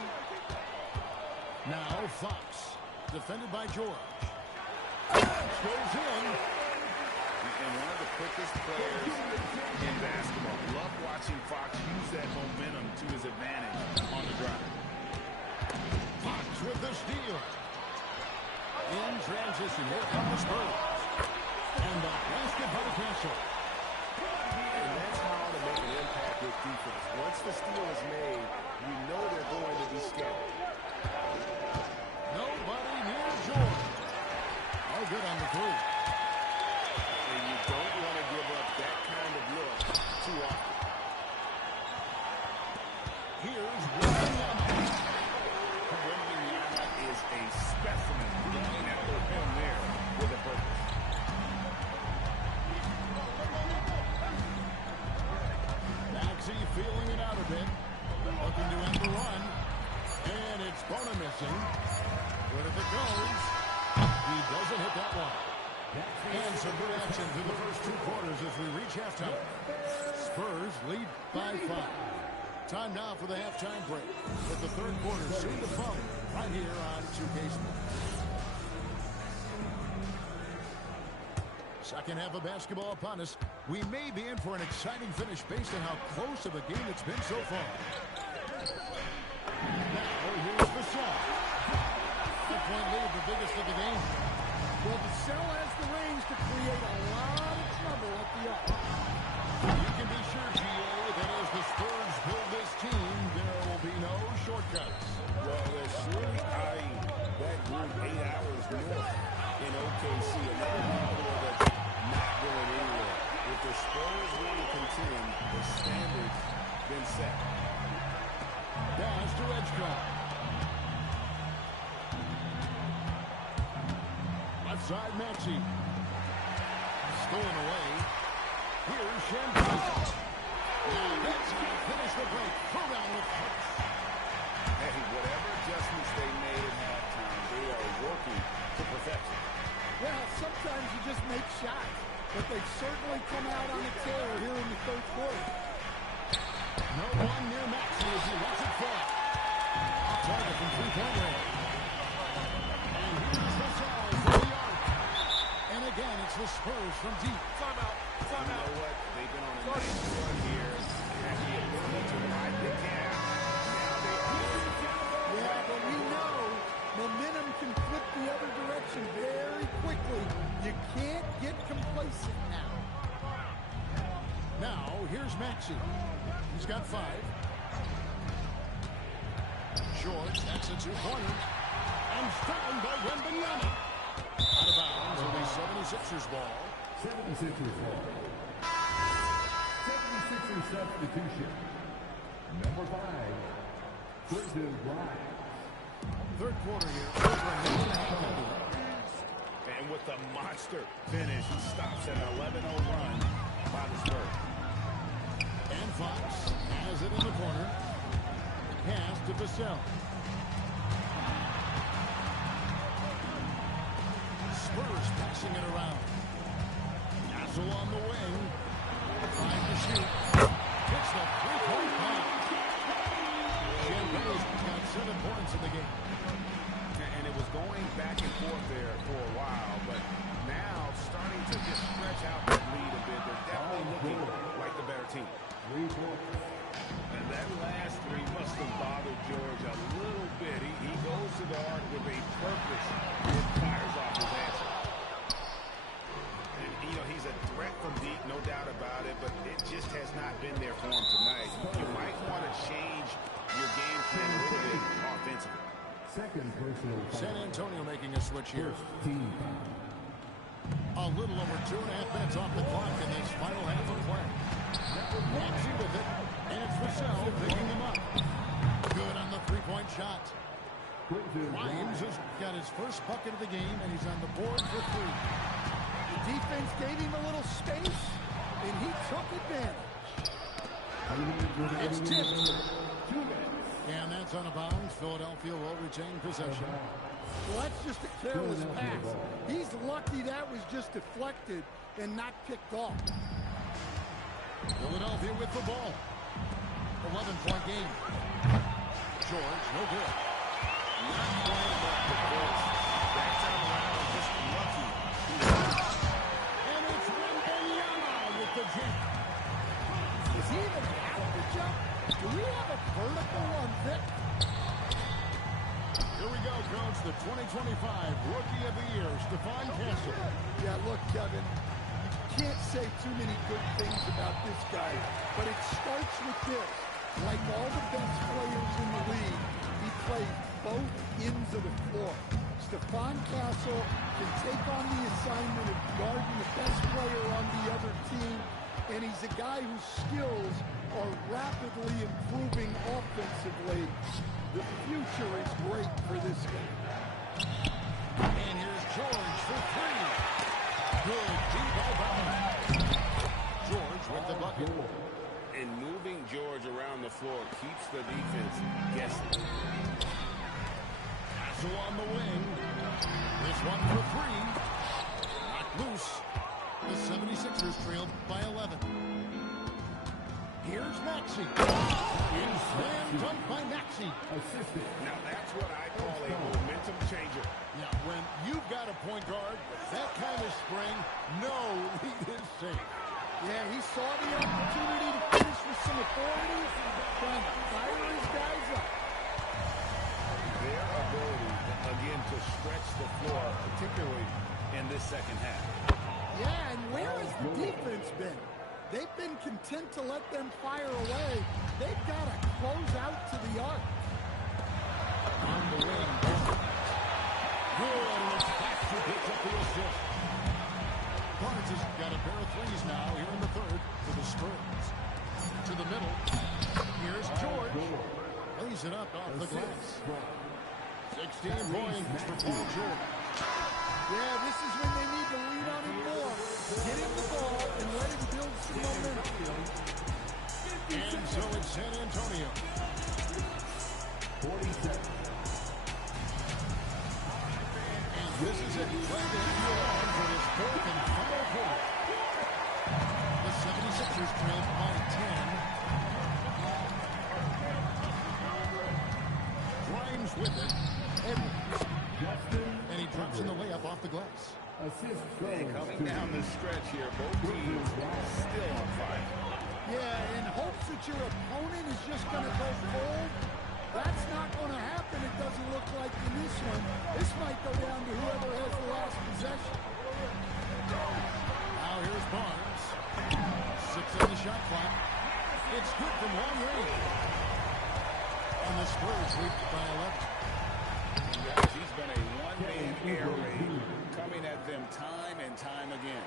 Now Fox, defended by George. Goes in. And one of the quickest players in basketball. Love watching Fox use that momentum to his advantage on the drive. Fox with the steal. In transition, here come the Spurs. And the basket by Castle. And that's how to make an impact with defense. Once the steal is made, you know they're going to be scattered. Nobody near George. Oh, good on the 3. And you don't want to give up that kind of look too often. Here's Wembanyama. Wembanyama is a specimen looking at the rim there with a purpose. Maxey feeling it out a bit. Looking to end the run. And it's Bona missing. But if it goes, he doesn't hit that one. And some good action through the first 2 quarters as we reach halftime. Spurs lead by 5. Time now for the halftime break. With the 3rd quarter soon to follow right here on 2K Sports. Second half of basketball upon us. We may be in for an exciting finish based on how close of a game it's been so far. Now here's the shot. 5-point lead, the biggest of the game. Well, Vassell has the range to create a lot of trouble at the arc. You can be sure, GA, that as the Spurs build this team, there will be no shortcuts. Well, they're surely eyeing that group 8 hours north in OKC. Another power that's not going anywhere. If the Spurs want to contend, the standard's been set. Pass to Edgecombe. Left side, Maxey. Stolen away. Here's Champagnie. Now that's going to finish the break. Throw down with Hurts. Hey, whatever adjustments they made at halftime, they are working to perfection. Well, sometimes you just make shots, but they've certainly come out on a tear here in the 3rd quarter. No one near Maxey as he lets it fall. Target from 3-point range. And here's Vassell from the arc. And again, it's the Spurs from deep. Timeout. You know what? They've been on a nice run here. Had the ability to ride the gap. Now they are. Yeah, but we know momentum can flip the other direction very quickly. You can't get complacent now. Now, here's Maxey. He's got 5. Short, that's a 2-pointer. And stolen by Wembanyama. Out of bounds, it'll be 76ers ball. 76ers ball. 76ers substitution. Number 5, Quentin Grimes. 3rd quarter here. Over a minute and a half into it. And with the monster finish, he stops an 11-0 run by the Spurs. And Fox has it in the corner. Pass to Vassell. Spurs passing it around. Castle on the wing. Trying to shoot. Hits the 3-point pass. Champagnie's got 7 points in the game. And it was going back and forth there for a while, but now starting to just stretch out that lead a bit. They're definitely looking like the better team. 3 points. And that last three must have bothered George a little bit. He goes to the arc with a purpose and fires off his answer. And, you know, he's a threat from deep, no doubt about it, but it just has not been there for him tonight. You might want to change your game plan a little bit offensively. Second personal foul. San Antonio making a switch here. First team foul. A little over 2.5 minutes off the clock in this final half of play. Maxey with it, and it's Vassell picking him up. Good on the three-point shot. Grimes has got his first bucket of the game, and he's on the board for three. The defense gave him a little space, and he took advantage. It's tipped. And that's on a bounce. Philadelphia will retain possession. Well, that's just a careless pass. He's lucky that was just deflected and not picked off. Philadelphia with the ball. 11-point game. George, no good. Not playing off the course. That time around, just lucky. And it's Wembanyama with the jump. Is he even out the jump? Do we have a vertical on Vic? Here we go, Coach. The 2025 Rookie of the Year, Stephon Castle. Yeah, look, Kevin, you can't say too many good things about this guy, but it starts with this. Like all the best players in the league, he plays both ends of the floor. Stephon Castle can take on the assignment of guarding the best player on the other team, and he's a guy whose skills are rapidly improving offensively. The future is great for this guy. And here's George for three. Good deep by Bauer. George with the bucket. And moving George around the floor keeps the defense guessing. So on the wing. This one for three. Knocked loose. The 76ers trailed by 11. Here's Maxey. In slam dunk by Maxey. Assistant. Now that's what I call a momentum changer. Now, when you've got a point guard with that kind of spring, no lead is safe. Yeah, he saw the opportunity to finish with some authority, trying to fire his guys up. Their ability, again, to stretch the floor, particularly in this second half. Yeah, and where has the defense been? They've been content to let them fire away. They've got to close out to the arc. On the wing. Good, and it's back to pick up the assist. Barnes has got a pair of threes now here in the third for the Spurs. To the middle. Here's George. Lays it up off the glass. 16 points for Paul George. Yeah, this is when they need to lean on him more. Get him the ball and let him build some momentum. And so it's San Antonio. 47. And this is it. Brandon Ingram for his fourth and final quarter. The 76ers trail by 10. Grimes with it. And he drops in the layup off the glass. Assist And coming down the stretch here, both teams still on fire. Yeah, in hopes that your opponent is just going to go cold. That's not going to happen, it doesn't look like in this one. This might go down to whoever has the last possession. Now here's Barnes. 6 on the shot clock. It's good from long range. And the Spurs lead by 11. Guys, he's been a one-man air raid coming at them time and time again.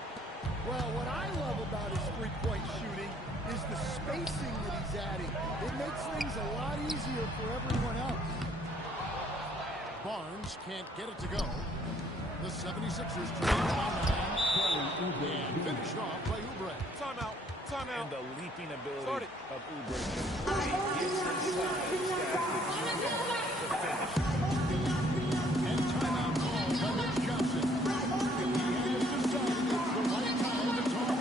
Well, what I love about his three-point shooting is the spacing that he's adding. It makes things a lot easier for everyone else. Barnes can't get it to go. The 76ers trail by 9. And finished off by Oubre. Timeout. Timeout. And the leaping ability Started. of Oubre. He gets inside, to finish. And timeout called by Rich Johnson. He has decided it's the right time to talk.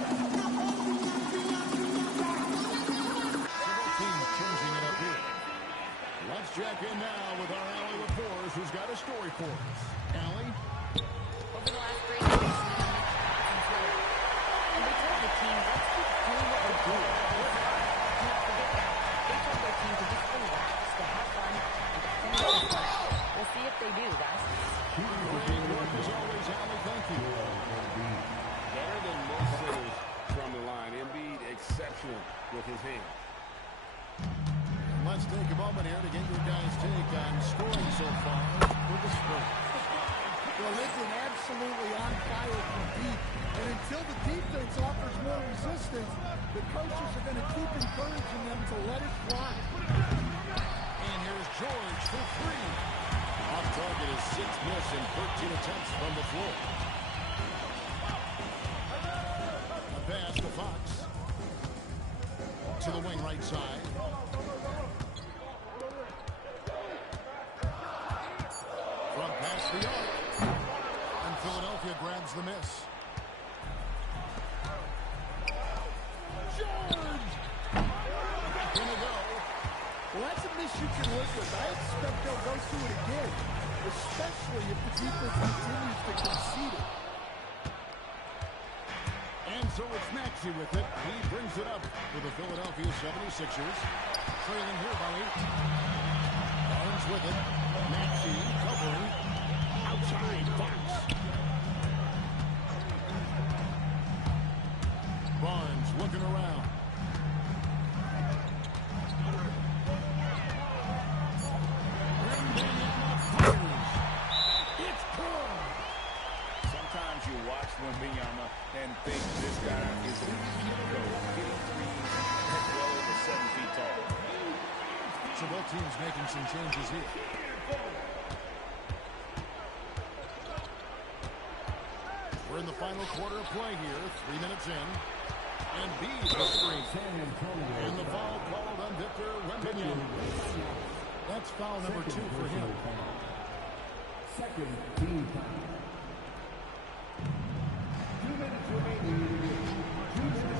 Several teams changing it up here. Let's check in now with our Allie LaForce, who's got a story for us. Allie? Over the last 3 years, and they told the team, let's keep doing what we're doing. Let's not forget that. They they do, guys. Great work as always, Allie. Thank you. Better than most sitters from the line. Embiid exceptional with his hand. Let's take a moment here to get your guys' take on scoring so far for the Spurs. Well, they've been absolutely on fire from deep. And until the defense offers more resistance, the coaches are going to keep encouraging them to let it fly. And here's George for three. Off target is 6 miss and 13 attempts from the floor. A pass to Fox. To the wing right side. Front pass the arc. And Philadelphia grabs the miss. George! Gonna go. Well, that's a miss you can live with. I expect they'll go through it again, especially if the defense continues to concede it. And so it's Maxey with it. He brings it up for the Philadelphia 76ers. Trailing here by 8. Barnes with it. Maxey covering. Outside, Fox. Barnes looking around. It's good. Sometimes you watch Wembanyama and think this guy is a hero, hitting threes at well over 7 feet tall. So both teams making some changes here. We're in the final quarter of play here. 3 minutes in. And B the screen. And the foul called on Victor Wembanyama. That's foul number 2 for him. Second team foul. 2 minutes remaining.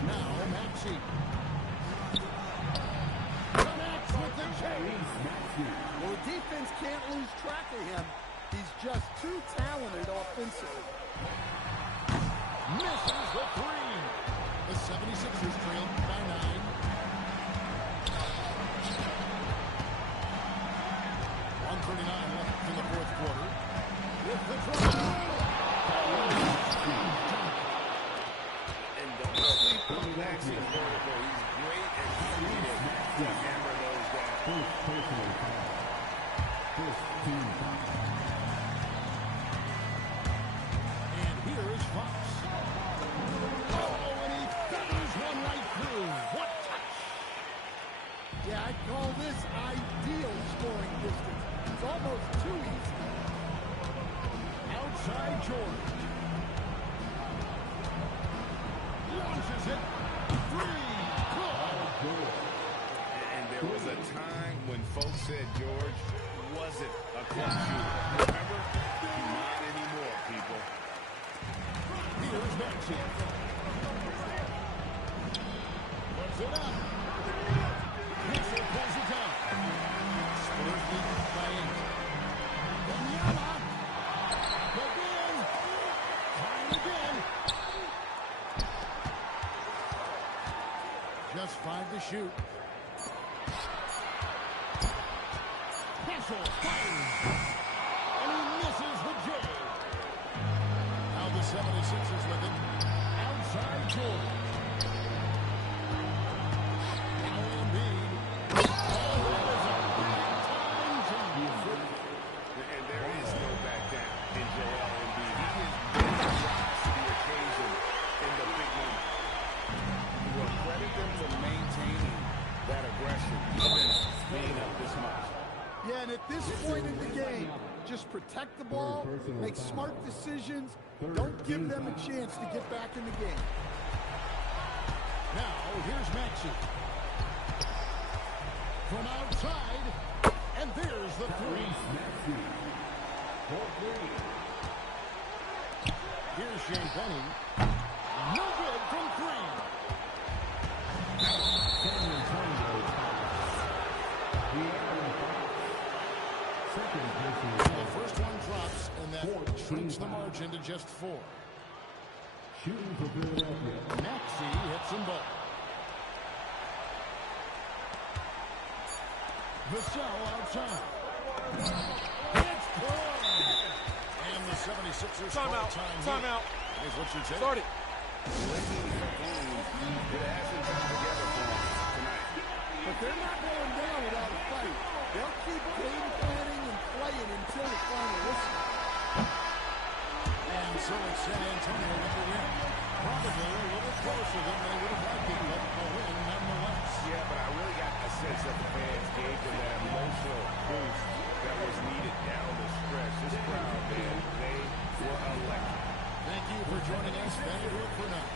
Now Maxey. Connects with the chase. Well, the defense can't lose track of him. He's just too talented offensively. Misses the 3. The 76ers trail by 9. 1:39 left in the fourth quarter. With the drive. And don't sleep on Maxey vertical. He's great at shooting to hammer those down. First personal foul. First team foul. And here is Fox. Oh, and he feathers one right through. What touch! Yeah, I call this ideal scoring distance. It's almost too easy. Outside George. Launches it. 3. Good. And there was a time when folks said George wasn't a clutch shooter. Remember? Not anymore, people. Here's Maxey. Puts it up. Maxey pulls it down. Spurs lead by 8. Wembanyama. Again. Trying again. Just 5 to shoot. Hessel fires. And he misses the J. Now the 76ers with it. Outside George. Now Embiid. Oh, that is a big time jump. And there is no back down in Joel Embiid. He is ready to rise to the occasion in the big moment. Well, credit them for maintaining that aggression, even being up this much. Yeah, and at this point in the game, just protect the ball, make smart decisions, don't give them a chance to get back in the game. Now here's Maxey. From outside. And there's the 3. Here's Champagne. No good from 3. The first one drops, and that shrinks the margin to just 4. Shooting for Philadelphia. Maxey hits them both. Vassell outside. It's And the 76ers call Timeout. time here. Timeout. Here's what you take. Start it. Licking the wound. It hasn't come together for them tonight. But they're not going down without a fight. They'll keep game planning and playing until the final whistle. And so it's San Antonio with the win. Probably a little closer than they would have liked it, but a win nonetheless. Yeah, but I really got a sense that the fans gave them that emotional boost that was needed down the stretch. This crowd, man, they were electric. Thank you for joining us. That'll do it for now.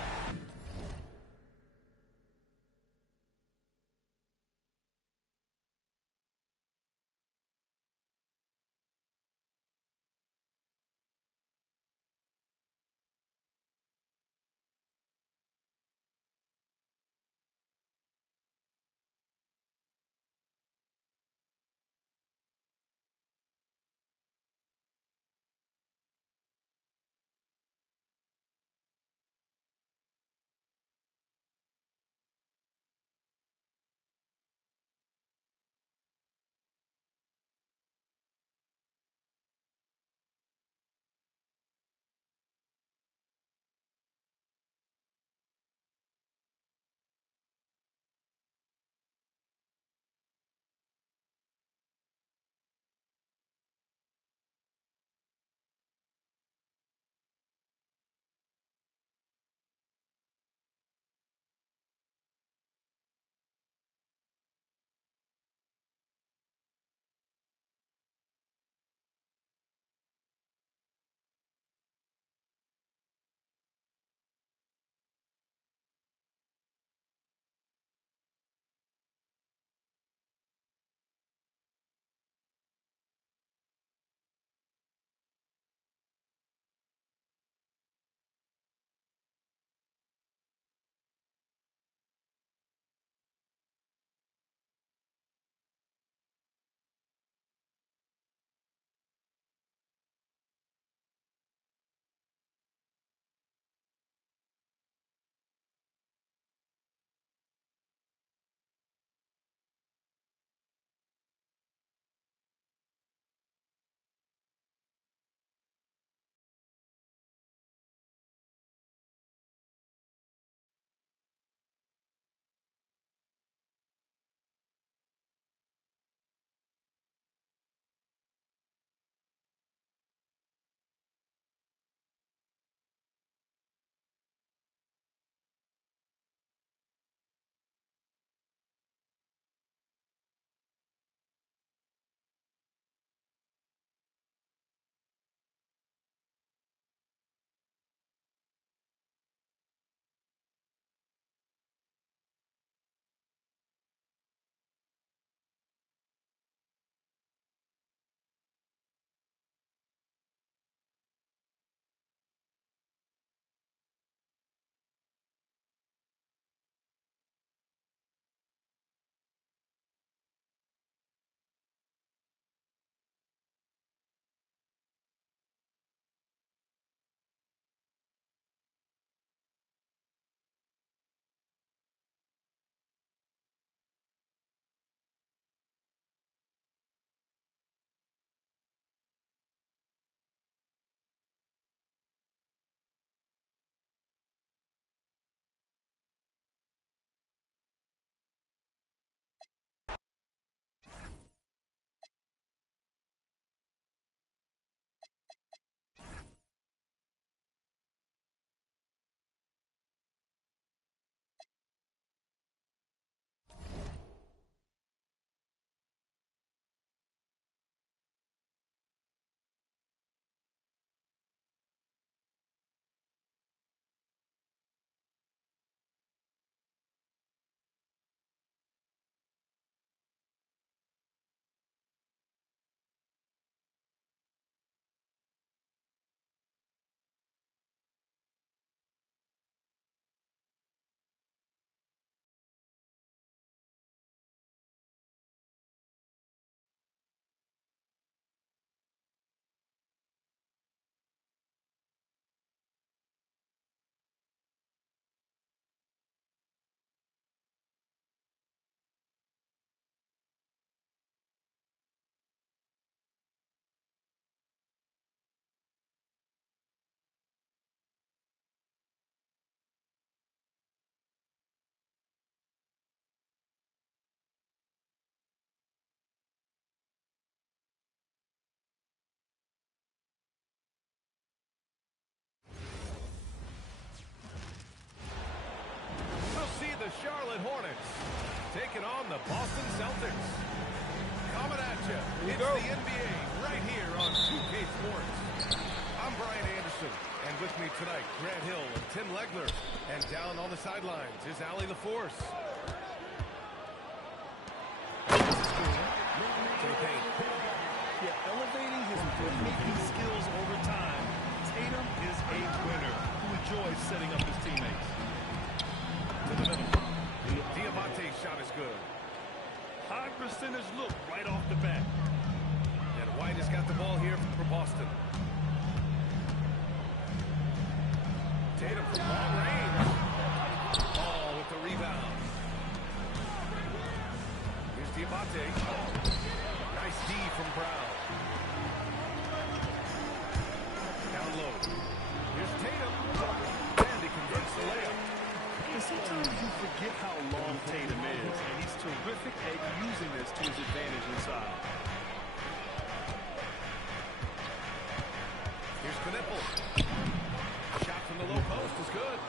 It's the NBA right here on 2K Sports. I'm Brian Anderson, and with me tonight, Grant Hill and Tim Legler. And down on the sidelines is Allie LaForce. To the paint. Yeah, elevating his playmaking skills over time. Tatum is a winner who enjoys setting up his teammates. To the middle. Diamante's shot is good. High percentage look right off the bat. And White has got the ball here for Boston. Tatum from long range. Ball with the rebound. Here's Diamante. Nice D from Brown. Down low. Here's Tatum. And he converts the layup. And sometimes you forget how long Tatum is, and he's terrific at using this to his advantage inside. Here's Knipple. Shot from the low post is good.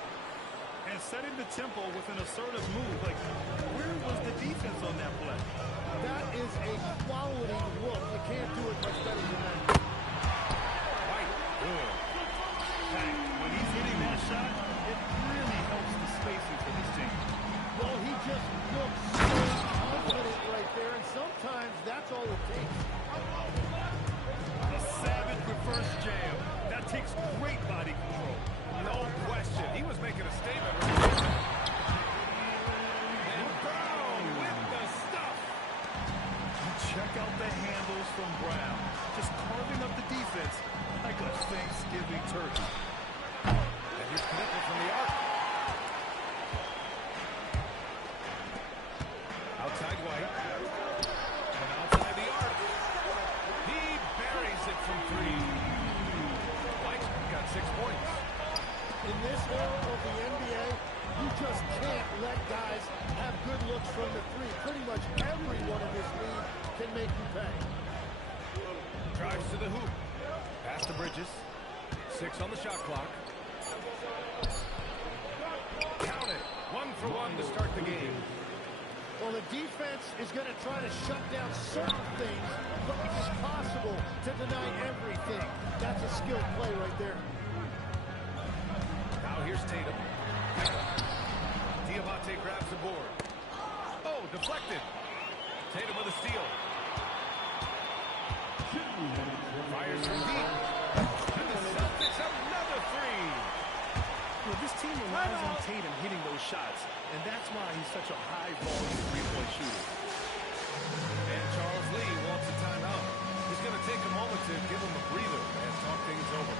And setting the tempo with an assertive move. Like, where was the defense on that play? That is a quality look. You can't do it much better than that. White. Good. Hey, when he's hitting that shot, it really helps the spacing for this team. Well, he just looks so confident right there, and sometimes that's all it takes. A savage reverse jam. That takes great body control. No question. He was making a statement. And Brown with the stuff. Check out the handles from Brown. Just carving up the defense like a Thanksgiving turkey. And here's Knipple from the arc. Outside White. And outside the arc. He buries it from three. White's got 6 points. In this era of the NBA, you just can't let guys have good looks from the three. Pretty much everyone in this league can make you pay. Drives to the hoop. Pass to Bridges. 6 on the shot clock. Count it. 1 for 1 to start the game. Well, the defense is going to try to shut down certain things, but it's possible to deny everything. That's a skilled play right there. Now here's Tatum. Diamante grabs the board. Oh, deflected. Tatum with a steal. Fires from deep. And the Celtics another three. Well, this team relies on Tatum hitting those shots, and that's why he's such a high-volume three-point shooter. And Charles Lee wants a timeout. He's going to take a moment to give him a breather and talk things over.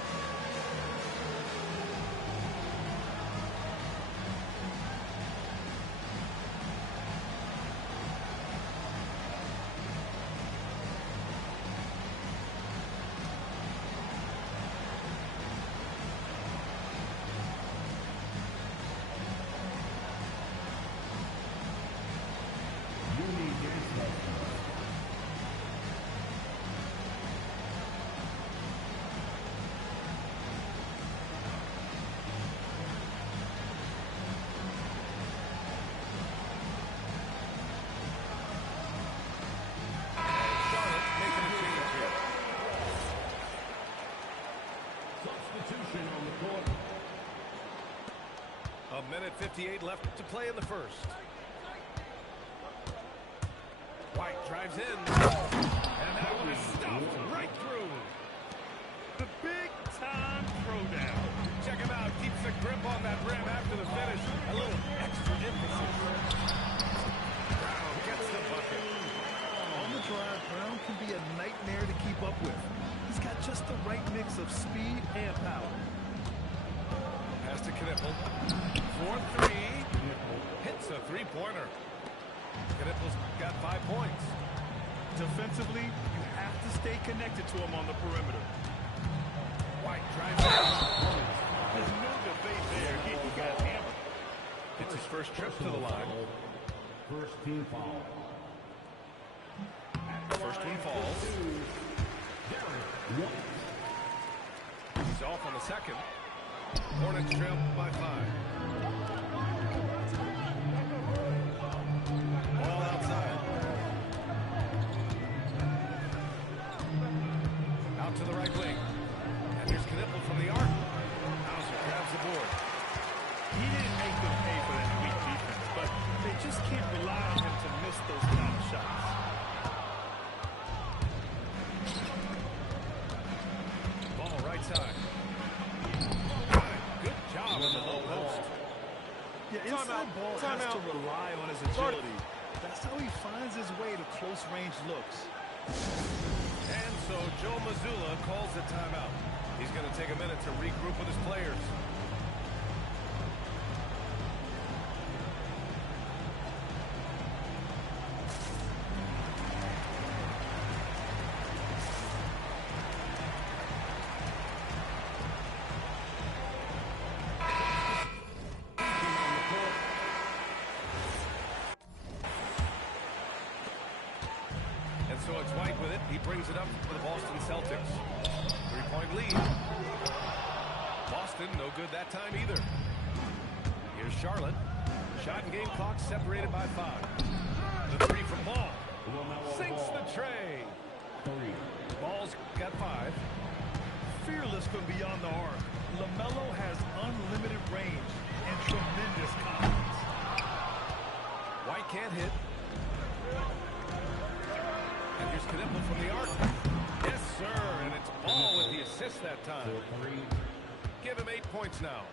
A minute 58 left to play in the first. White drives in. And that one is stuffed right through. The big-time throwdown. Check him out. Keeps the grip on that rim after the finish. A little extra emphasis. Brown gets the bucket. On the drive, Brown can be a nightmare to keep up with. He's got just the right mix of speed and power. Pass to Knipple. 4-3. Hits a three-pointer. Knipple's got 5 points. Defensively, you have to stay connected to him on the perimeter. White drives in. There's no debate there. He got hammered. It's his first trip to the line. First team foul. First one falls. He's off on the second. Hornets trail by 5. Ball outside. Inside ball has to rely on his agility. That's how he finds his way to close-range looks. And so Joe Mazzulla calls the timeout. He's going to take a minute to regroup with his players. So it's White with it. He brings it up for the Boston Celtics. 3-point lead. Boston, no good that time either. Here's Charlotte. Shot and game clock separated by 5. The 3 from Ball. Sinks the tray. Ball's got 5. Fearless from beyond the arc. LaMelo has unlimited range and tremendous confidence. White can't hit. And here's Knipple from the arc. Yes, sir. And it's Ball with the assist that time. Give him 8 points now.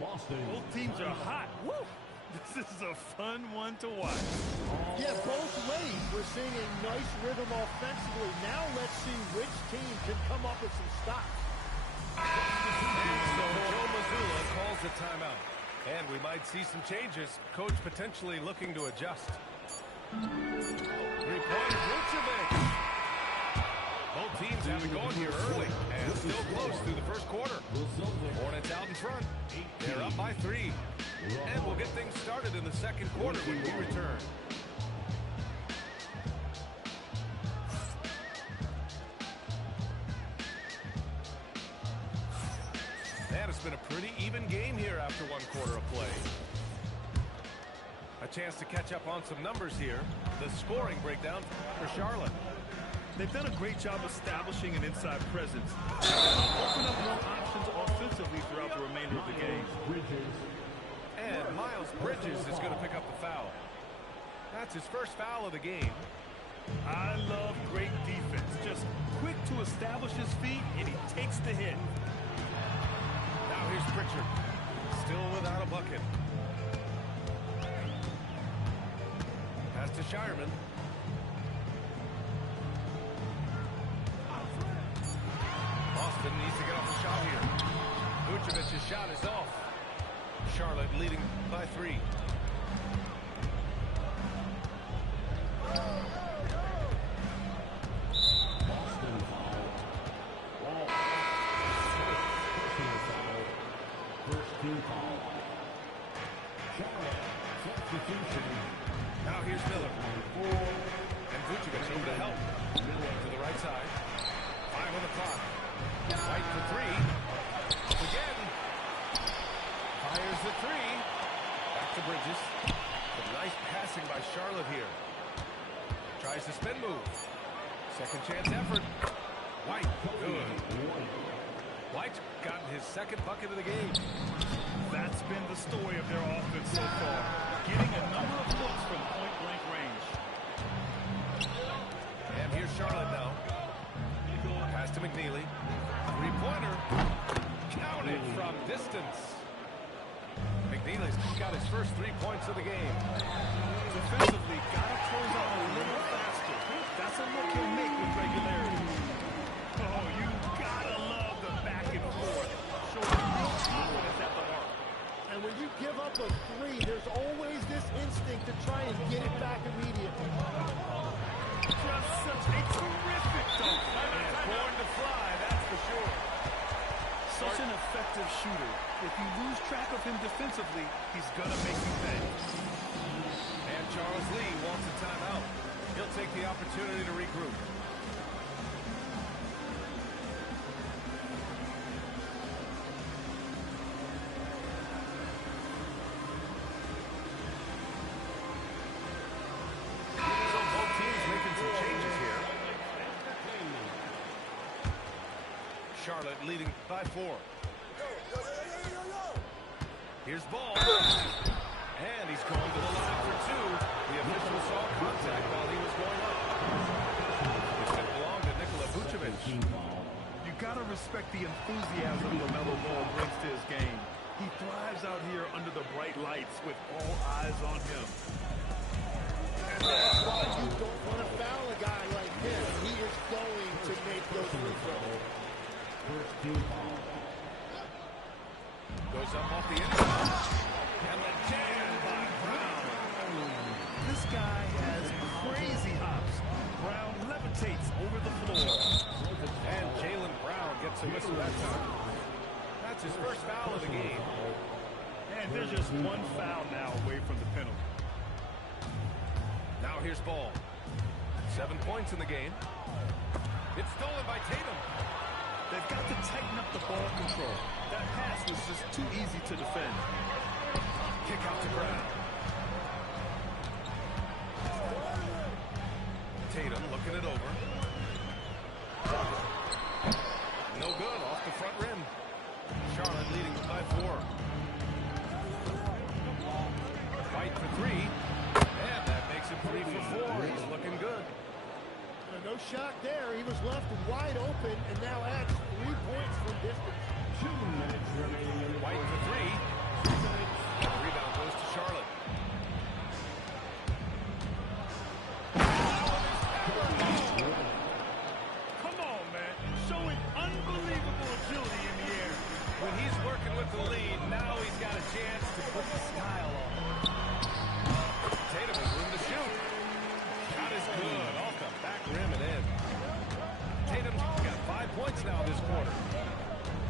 Boston. Both teams are hot. Woo! This is a fun one to watch. Yeah, both ways. We're seeing a nice rhythm offensively. Now let's see which team can come up with some stops. And so Joe Mazzulla calls the timeout. And we might see some changes. Coach potentially looking to adjust. 3-pointer, Vucevic. Both teams have it going here early and still close through the first quarter. Hornets out in front. They're up by 3. And we'll get things started in the second quarter when we return. And it's been a pretty even game here after 1 quarter of play. A chance to catch up on some numbers here. The scoring breakdown for Charlotte. They've done a great job establishing an inside presence. Open up more options offensively throughout the remainder of the game. And Miles Bridges is going to pick up the foul. That's his first foul of the game. I love great defense. Just quick to establish his feet, and he takes the hit. Now here's Pritchard. Still without a bucket. Pass to Shireman. Boston needs to get off the shot here. Vucevic's shot is off. Charlotte leading by 3. Boston foul. Ball. Personal foul. First team foul. Charlotte. Substitution. Now here's Miller. And Vucevic over to help. Miller to the right side. 5 on the clock. White for 3. Again. Fires the 3. Back to Bridges. Some nice passing by Charlotte here. Tries the spin move. Second chance effort. White. Good. White's gotten his second bucket of the game. That's been the story of their offense so far. Getting a number of looks from point-blank range. And here's Charlotte now. Pass to McNeely. 3-pointer. Counted from distance. McNeely's got his first 3 points of the game. Defensively, gotta close out a little faster. That's a look he'll make with regularity. Oh, you gotta love the back and forth. Showing real confidence at the mark. And when you give up a 3, there's always this instinct to try and get it back immediately. Just such a terrific dunk. And born to fly, that's for sure. Such an effective shooter. If you lose track of him defensively, he's gonna make you pay. And Charles Lee wants a timeout. He'll take the opportunity to regroup. So both teams making some changes here. Charlotte leading by 4. Here's Ball. And he's going to the line for 2. The official saw contact while he was going up. It's going to belong to Nikola Vucevic. You gotta respect the enthusiasm LaMelo Ball brings to his game. He thrives out here under the bright bright lights with all eyes on him. And that's why you don't want to foul a guy like him. He is going to make those free throws. First team foul. Goes up off the inside. And the jam by Brown. This guy has crazy hops. Brown levitates over the floor. And Jaylen Brown gets a whistle that time. That's his first foul of the game. And they're just one foul now away from the penalty. Now here's Ball. 7 points in the game. It's stolen by Tatum. They've got to tighten up the ball control. That pass was just too easy to defend. Kick out to Brown. Tatum looking it over. No good, off the front rim. Charlotte leading by 4. White for 3. And that makes it 3 for 4. He's looking good. No shock there. He was left wide open and now adds 3 points from distance. 2 minutes remaining. White for 3. Rebound goes to Charlotte. Come on, man. Showing unbelievable agility in the air. When he's working with the lead, now he's got a chance to put the style on. Tatum has room to shoot. Shot is good. Off the back rim and in. Tatum's got 5 points now this quarter.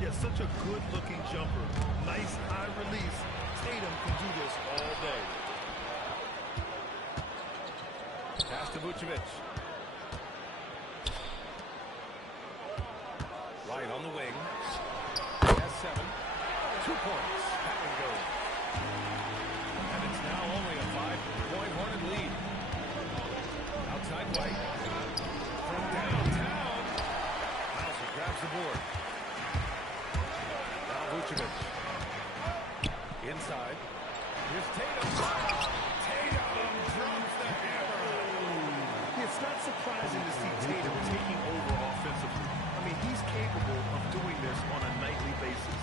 Yeah, such a good-looking jumper. Nice high release. Tatum can do this all day. Pass to Vucevic. White on the wing. Has 7. 2 points. That one goes. And it's now only a 5-point Hornet lead. Outside White. From downtown. Hauser grabs the board. Now Vucevic. Inside. Here's Tatum. Tatum drops the hammer. It's not surprising to see Tatum taking over offensively. I mean, he's capable of doing this on a nightly basis.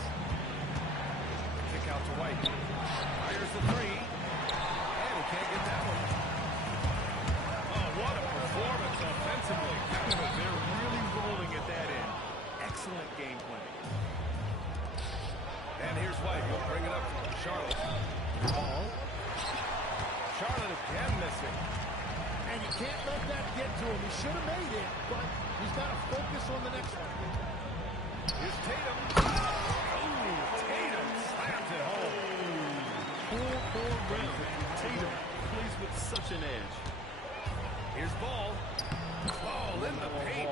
Kick out to White. Fires the 3. And he can't get that one. Oh, what a performance offensively. They're really rolling at that end. Excellent game plan. And here's White. He'll bring it up to Charlotte. Ball. Charlotte again missing. And you can't let that get to him. He should have made it, but he's got to focus on the next one. Here's Tatum. Oh, Tatum slams it home. Poor Brown. Tatum plays with such an edge. Here's Ball. Ball in the paint.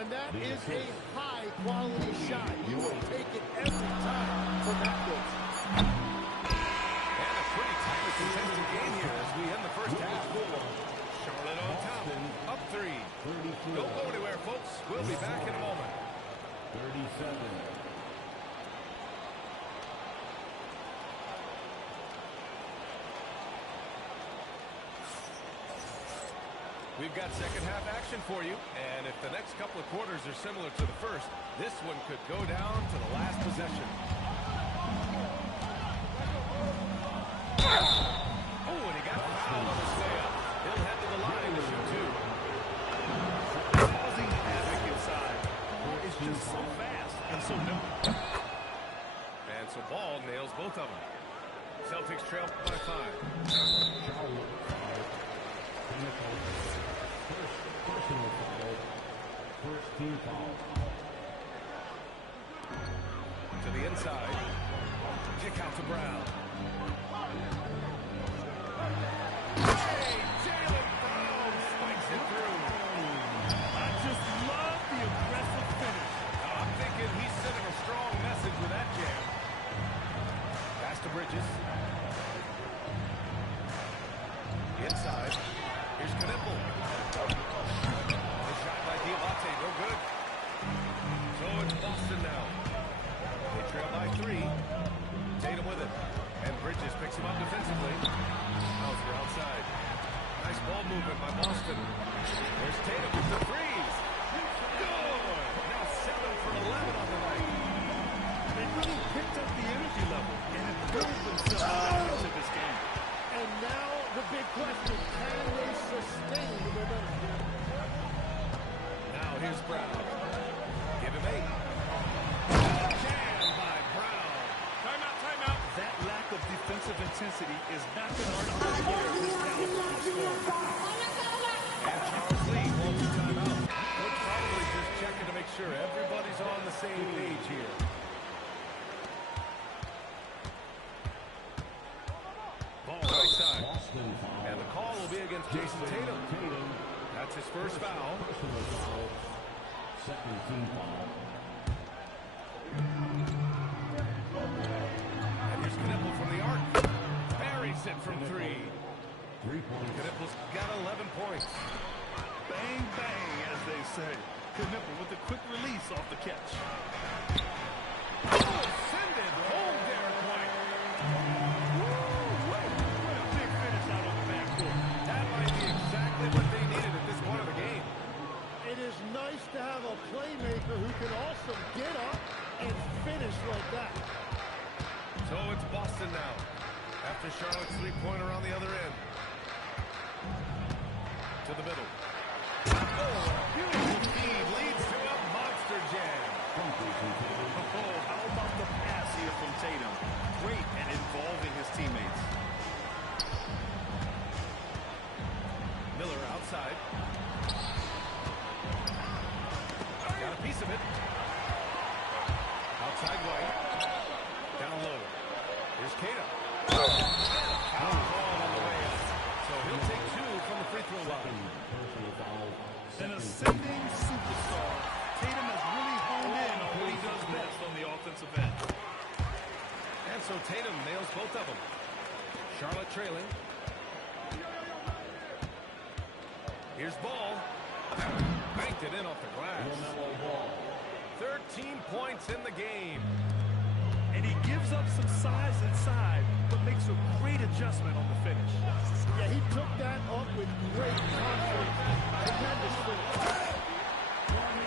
And that is a high-quality shot. You will take it every time from that place. And a pretty tightly contested game here as we end the first half. Charlotte on top. Up 3. Don't go anywhere, folks. We'll be back in a moment. 37. We've got second half action for you, and if the next couple of quarters are similar to the first, this one could go down to the last possession. Oh, and he got fouled on his way up. He'll head to the line to shoot 2. Causing havoc inside. It's just so fast and so nimble. And so Ball nails both of them. Celtics trail by 5. Personal foul. First team foul. To the inside. Kick out to Brown. Hey, Jaylen Brown spikes it through. I just love the aggressive finish. I'm thinking he's sending a strong message with that jam. Pass to Bridges. Inside. Here's Knipple. The shot by Diabate, no good. So it's Boston now. They trail by 3. Tatum with it. And Bridges picks him up defensively. Hauser outside. Nice ball movement by Boston. There's Tatum with the threes. Good. Now 7 for 11 on the night. They really picked up the energy level and improved themselves. intensity is not going to hurt a player of this caliber from scoring. And Charles Lee calls a timeout. Coach probably just checking to make sure everybody's on the same page here. Ball right side. And the call will be against Jason Tatum. That's his first foul. Second team foul. And here's Knipple from the arc. Buries it from three. 3 points. Knipple's got 11 points. Bang, bang, as they say. Knipple with a quick release off the catch. Oh, send it home, Derek White. What a big finish out on the backcourt. That might be exactly what they needed at this point of the game. It is nice to have a playmaker who can also get up and finish like that. So it's Boston now. After Charlotte's three-pointer on the other end. To the middle. Oh, beautiful feed leads to a monster jam. Oh, how about the pass here from Tatum? Great at involving his teammates. Miller outside. Got a piece of it. Outside White. Down low. Here's Cato. Foul call on the way up. So he'll take two from the free throw line. An ascending superstar. Tatum has really honed in on what he does best on the offensive end. And so Tatum nails both of them. Charlotte trailing. Here's Ball. Banked it in off the glass. 13 points in the game. And he gives up some size inside, but makes a great adjustment on the finish. Yeah, he took that up with great confidence. Tremendous finish.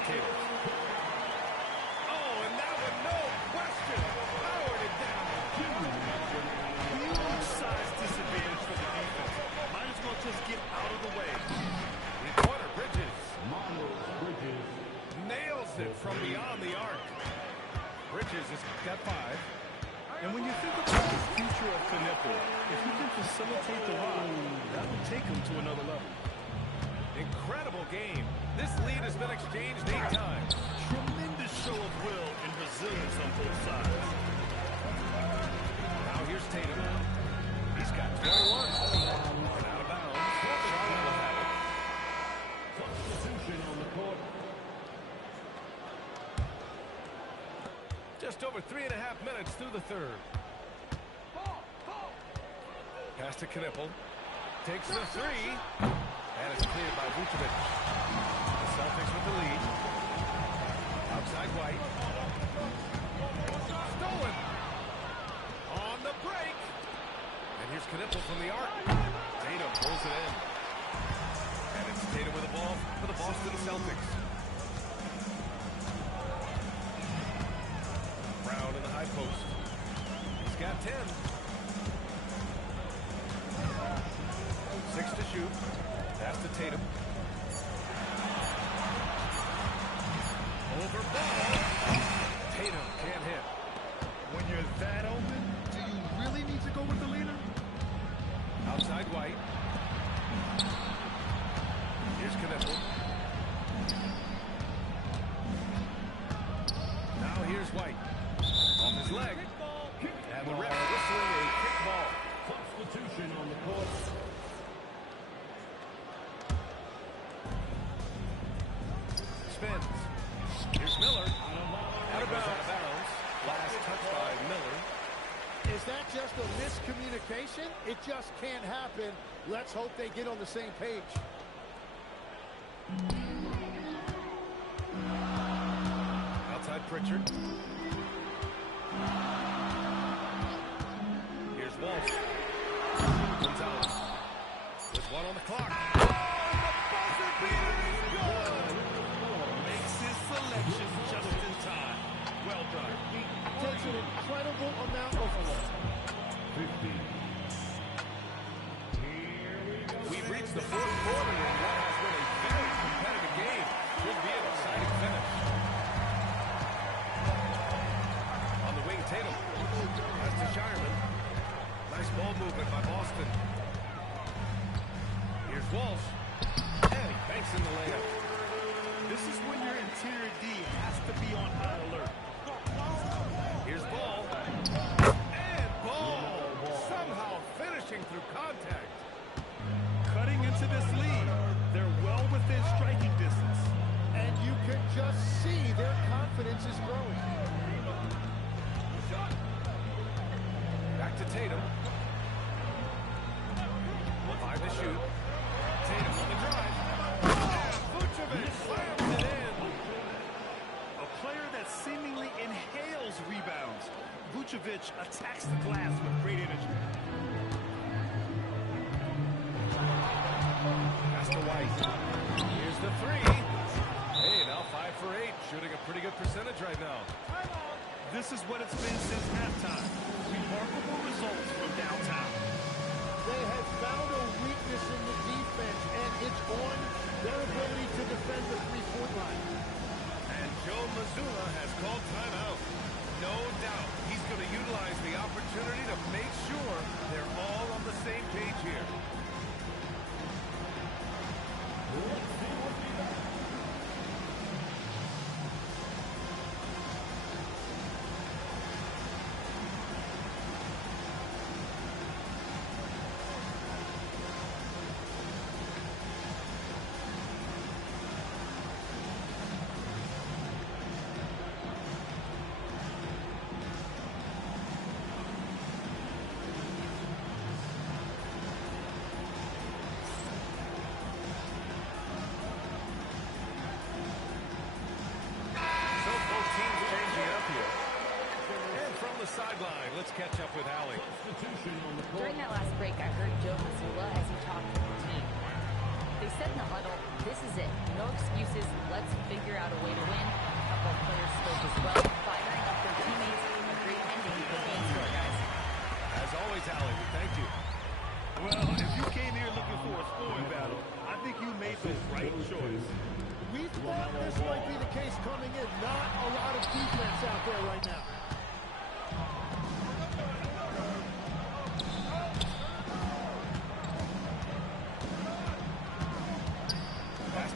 Tatum. Oh, and that one, no question, powered it down. Huge size disadvantage for the defense. Might as well just get out of the way. Three-pointer Bridges. Nails it from beyond the arc. Bridges has got 5. And when you think about the future of Knipple, if he can facilitate the run, that would take him to another level. Incredible game. This lead has been exchanged 8 times. Tremendous show of will and resilience on both sides. Now here's Tatum. He's got 21. And out of bounds. Charlotte will have it. Substitution on the court. Just over 3.5 minutes through the third. Pass to Knipple. Takes the 3. And it's cleared by Vucevic. The Celtics with the lead. Outside White. Stolen. On the break. And here's Knipple from the arc. Tatum pulls it in. And it's Tatum with the ball for the Boston Celtics. Brown in the high post. He's got 10. 6 to shoot. Pass to Tatum. Over Ball. Tatum can't hit. When you're that open, do you really need to go with the leader? Outside White. Here's Knipple. Now here's White. Off his leg. And the ref whistling a kick ball. Substitution on the court. Spins. Here's Miller. Out of bounds. Last touch by Miller. Is that just a miscommunication? It just can't happen. Let's hope they get on the same page. Outside Pritchard. Here's Walsh. Gonzalez. There's one on the clock. Oh, the buzzer beater is good. Makes his selection just in time. Well done. Takes an incredible amount of work. 15. We've reached the fourth quarter in what has been a very competitive game. Could be an exciting finish. On the wing, Tatum. Pass to Shireman. Nice Ball movement by Boston. Here's Walsh. And he banks in the layup. This is when your interior D has to be on high alert. Here's Ball. And Ball somehow finishing through contact. Cutting into this lead. They're well within striking distance. And you can just see their confidence is growing. Back to Tatum. 5 to shoot. Tatum on the drive. And Vucevic slams it in. A player that seemingly inhales rebounds. Vucevic attacks the glass with great energy. Pass to White. Here's the three. Hey, now 5 for 8. Shooting a pretty good percentage right now. This is what it's been since halftime. Remarkable results from downtown. They have found a weakness in the defense, and it's on their ability to defend the three-point line. And Joe Mazzulla has called timeout. No doubt he's going to utilize the opportunity to make sure they're all on the same page here. Sideline. Let's catch up with Allie. During that last break, I heard Joe Mazzulla as he talked to the team. They said in the huddle, this is it. No excuses. Let's figure out a way to win. A couple of players spoke as well, firing up their teammates. A great ending to the game score, guys. As always, Allie, we thank you. Well, if you came here looking for a scoring battle, I think you made the right choice. We thought this might be the case coming in. Not a lot of defense out there right now.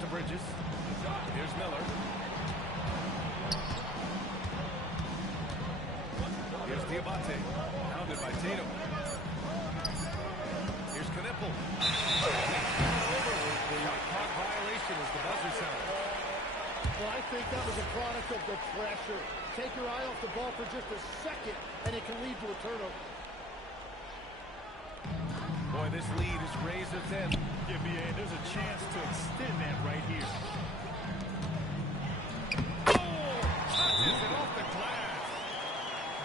Bridges. Here's Miller. Here's Diabate. Pounded by Tatum. Here's Knippel. Shot clock violation as the buzzer sounds. Well, I think that was a product of the pressure. Take your eye off the ball for just a second, and it can lead to a turnover. Boy, this lead is razor thin. Yeah, BA, there's a chance to extend that right here. Oh! Touches it off the glass.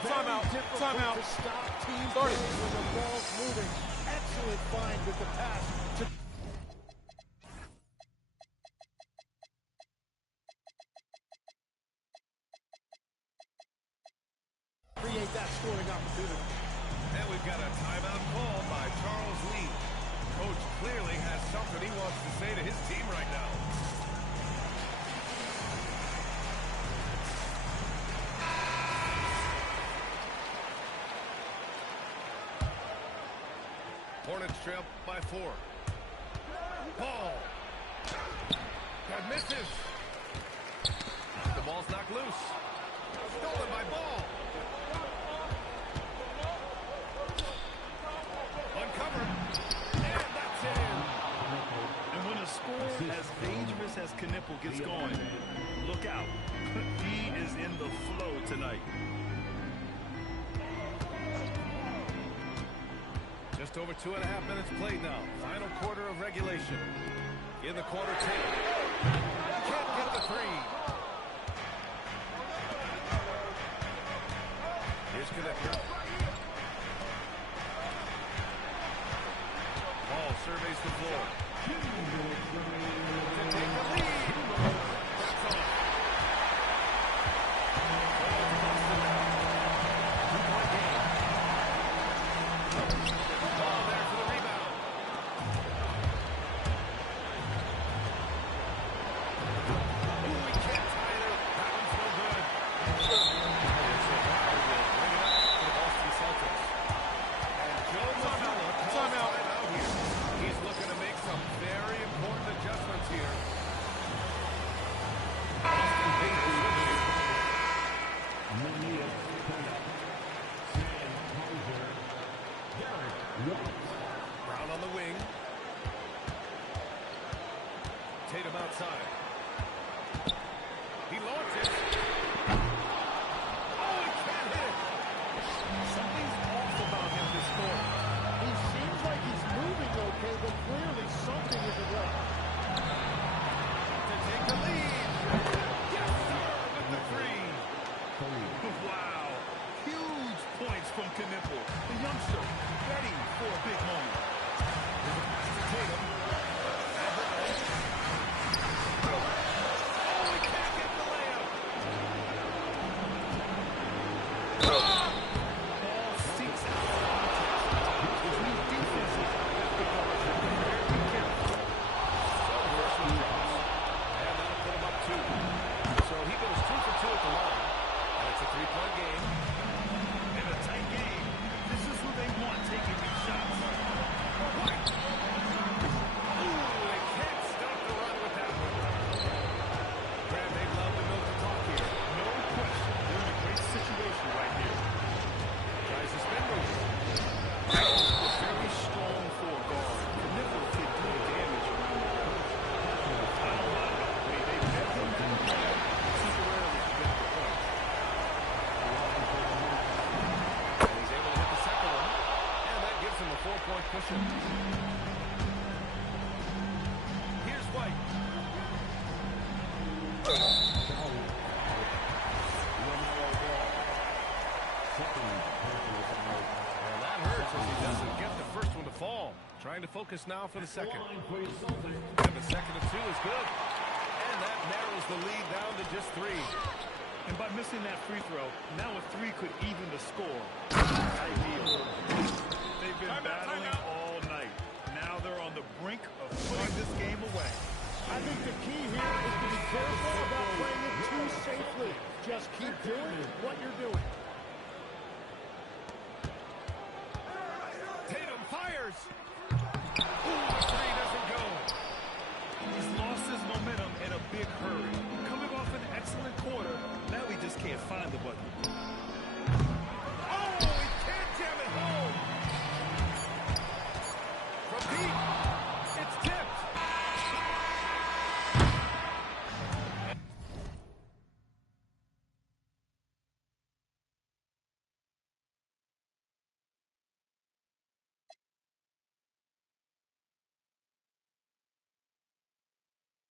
Timeout. Timeout. To stop teams when the ball's moving. Excellent find with the pass. Create that scoring opportunity. And we've got a timeout called by Charles Lee. Coach clearly has something he wants to say to his team right now. Hornets trail by 4. Ball. That misses. The ball's knocked loose. Stolen by Ball. Uncovered. And that's in. And when a score as dangerous as Knippel gets going, look out. He is in the flow tonight. Just over 2.5 minutes played now. Final quarter of regulation. In the quarter, Tatum. Can't get the three. Here's Knippel. Ball surveys the floor. To take the lead. That's off. Two-point game. Ball there for the rebound. Ooh, he can't tie it. That one's no good. So Barber will bring it up for the Boston Celtics. And Joe Brown on the wing. Tatum outside. He launches. Oh, he can't hit it. Something's off about him this quarter. He seems like he's moving okay, but clearly something isn't right. To take the lead. Yes, sir, with the three. Wow. Huge points from Knipple. The youngster ready for a big moment. Tatum. Oh, he can't get the layup. Ball seeks out contact. His new defenses have to guard him very carefully. And that'll put him up 2. So he goes 2 for 2 at the line. And it's a 3-point game. In a tight game, this is who they want taking these shots. Ooh, they can't stop the run with that one. Graham, they'd love to milk the clock here. No question. They're in a great situation right here. Tries to spin move. A very strong four guard. Knipple could do damage around the rim. I don't mind. They met him at the rim temporarily to get the point. And he's able to hit the second one. And that gives him a 4-point cushion. Here's White. And that hurts as he doesn't get the first one to fall. Trying to focus now for the second. And the second of 2 is good. And that narrows the lead down to just 3. And by missing that free throw, now a 3 could even the score. Ideal. They've been battling all night. Now they're on the brink of putting this game away. I think the key here is to be careful about playing it too safely. Just keep doing what you're doing. Tatum fires. Ooh, the 3 doesn't go. He's lost his momentum in a big hurry. Coming off an excellent quarter, now he just can't find the button.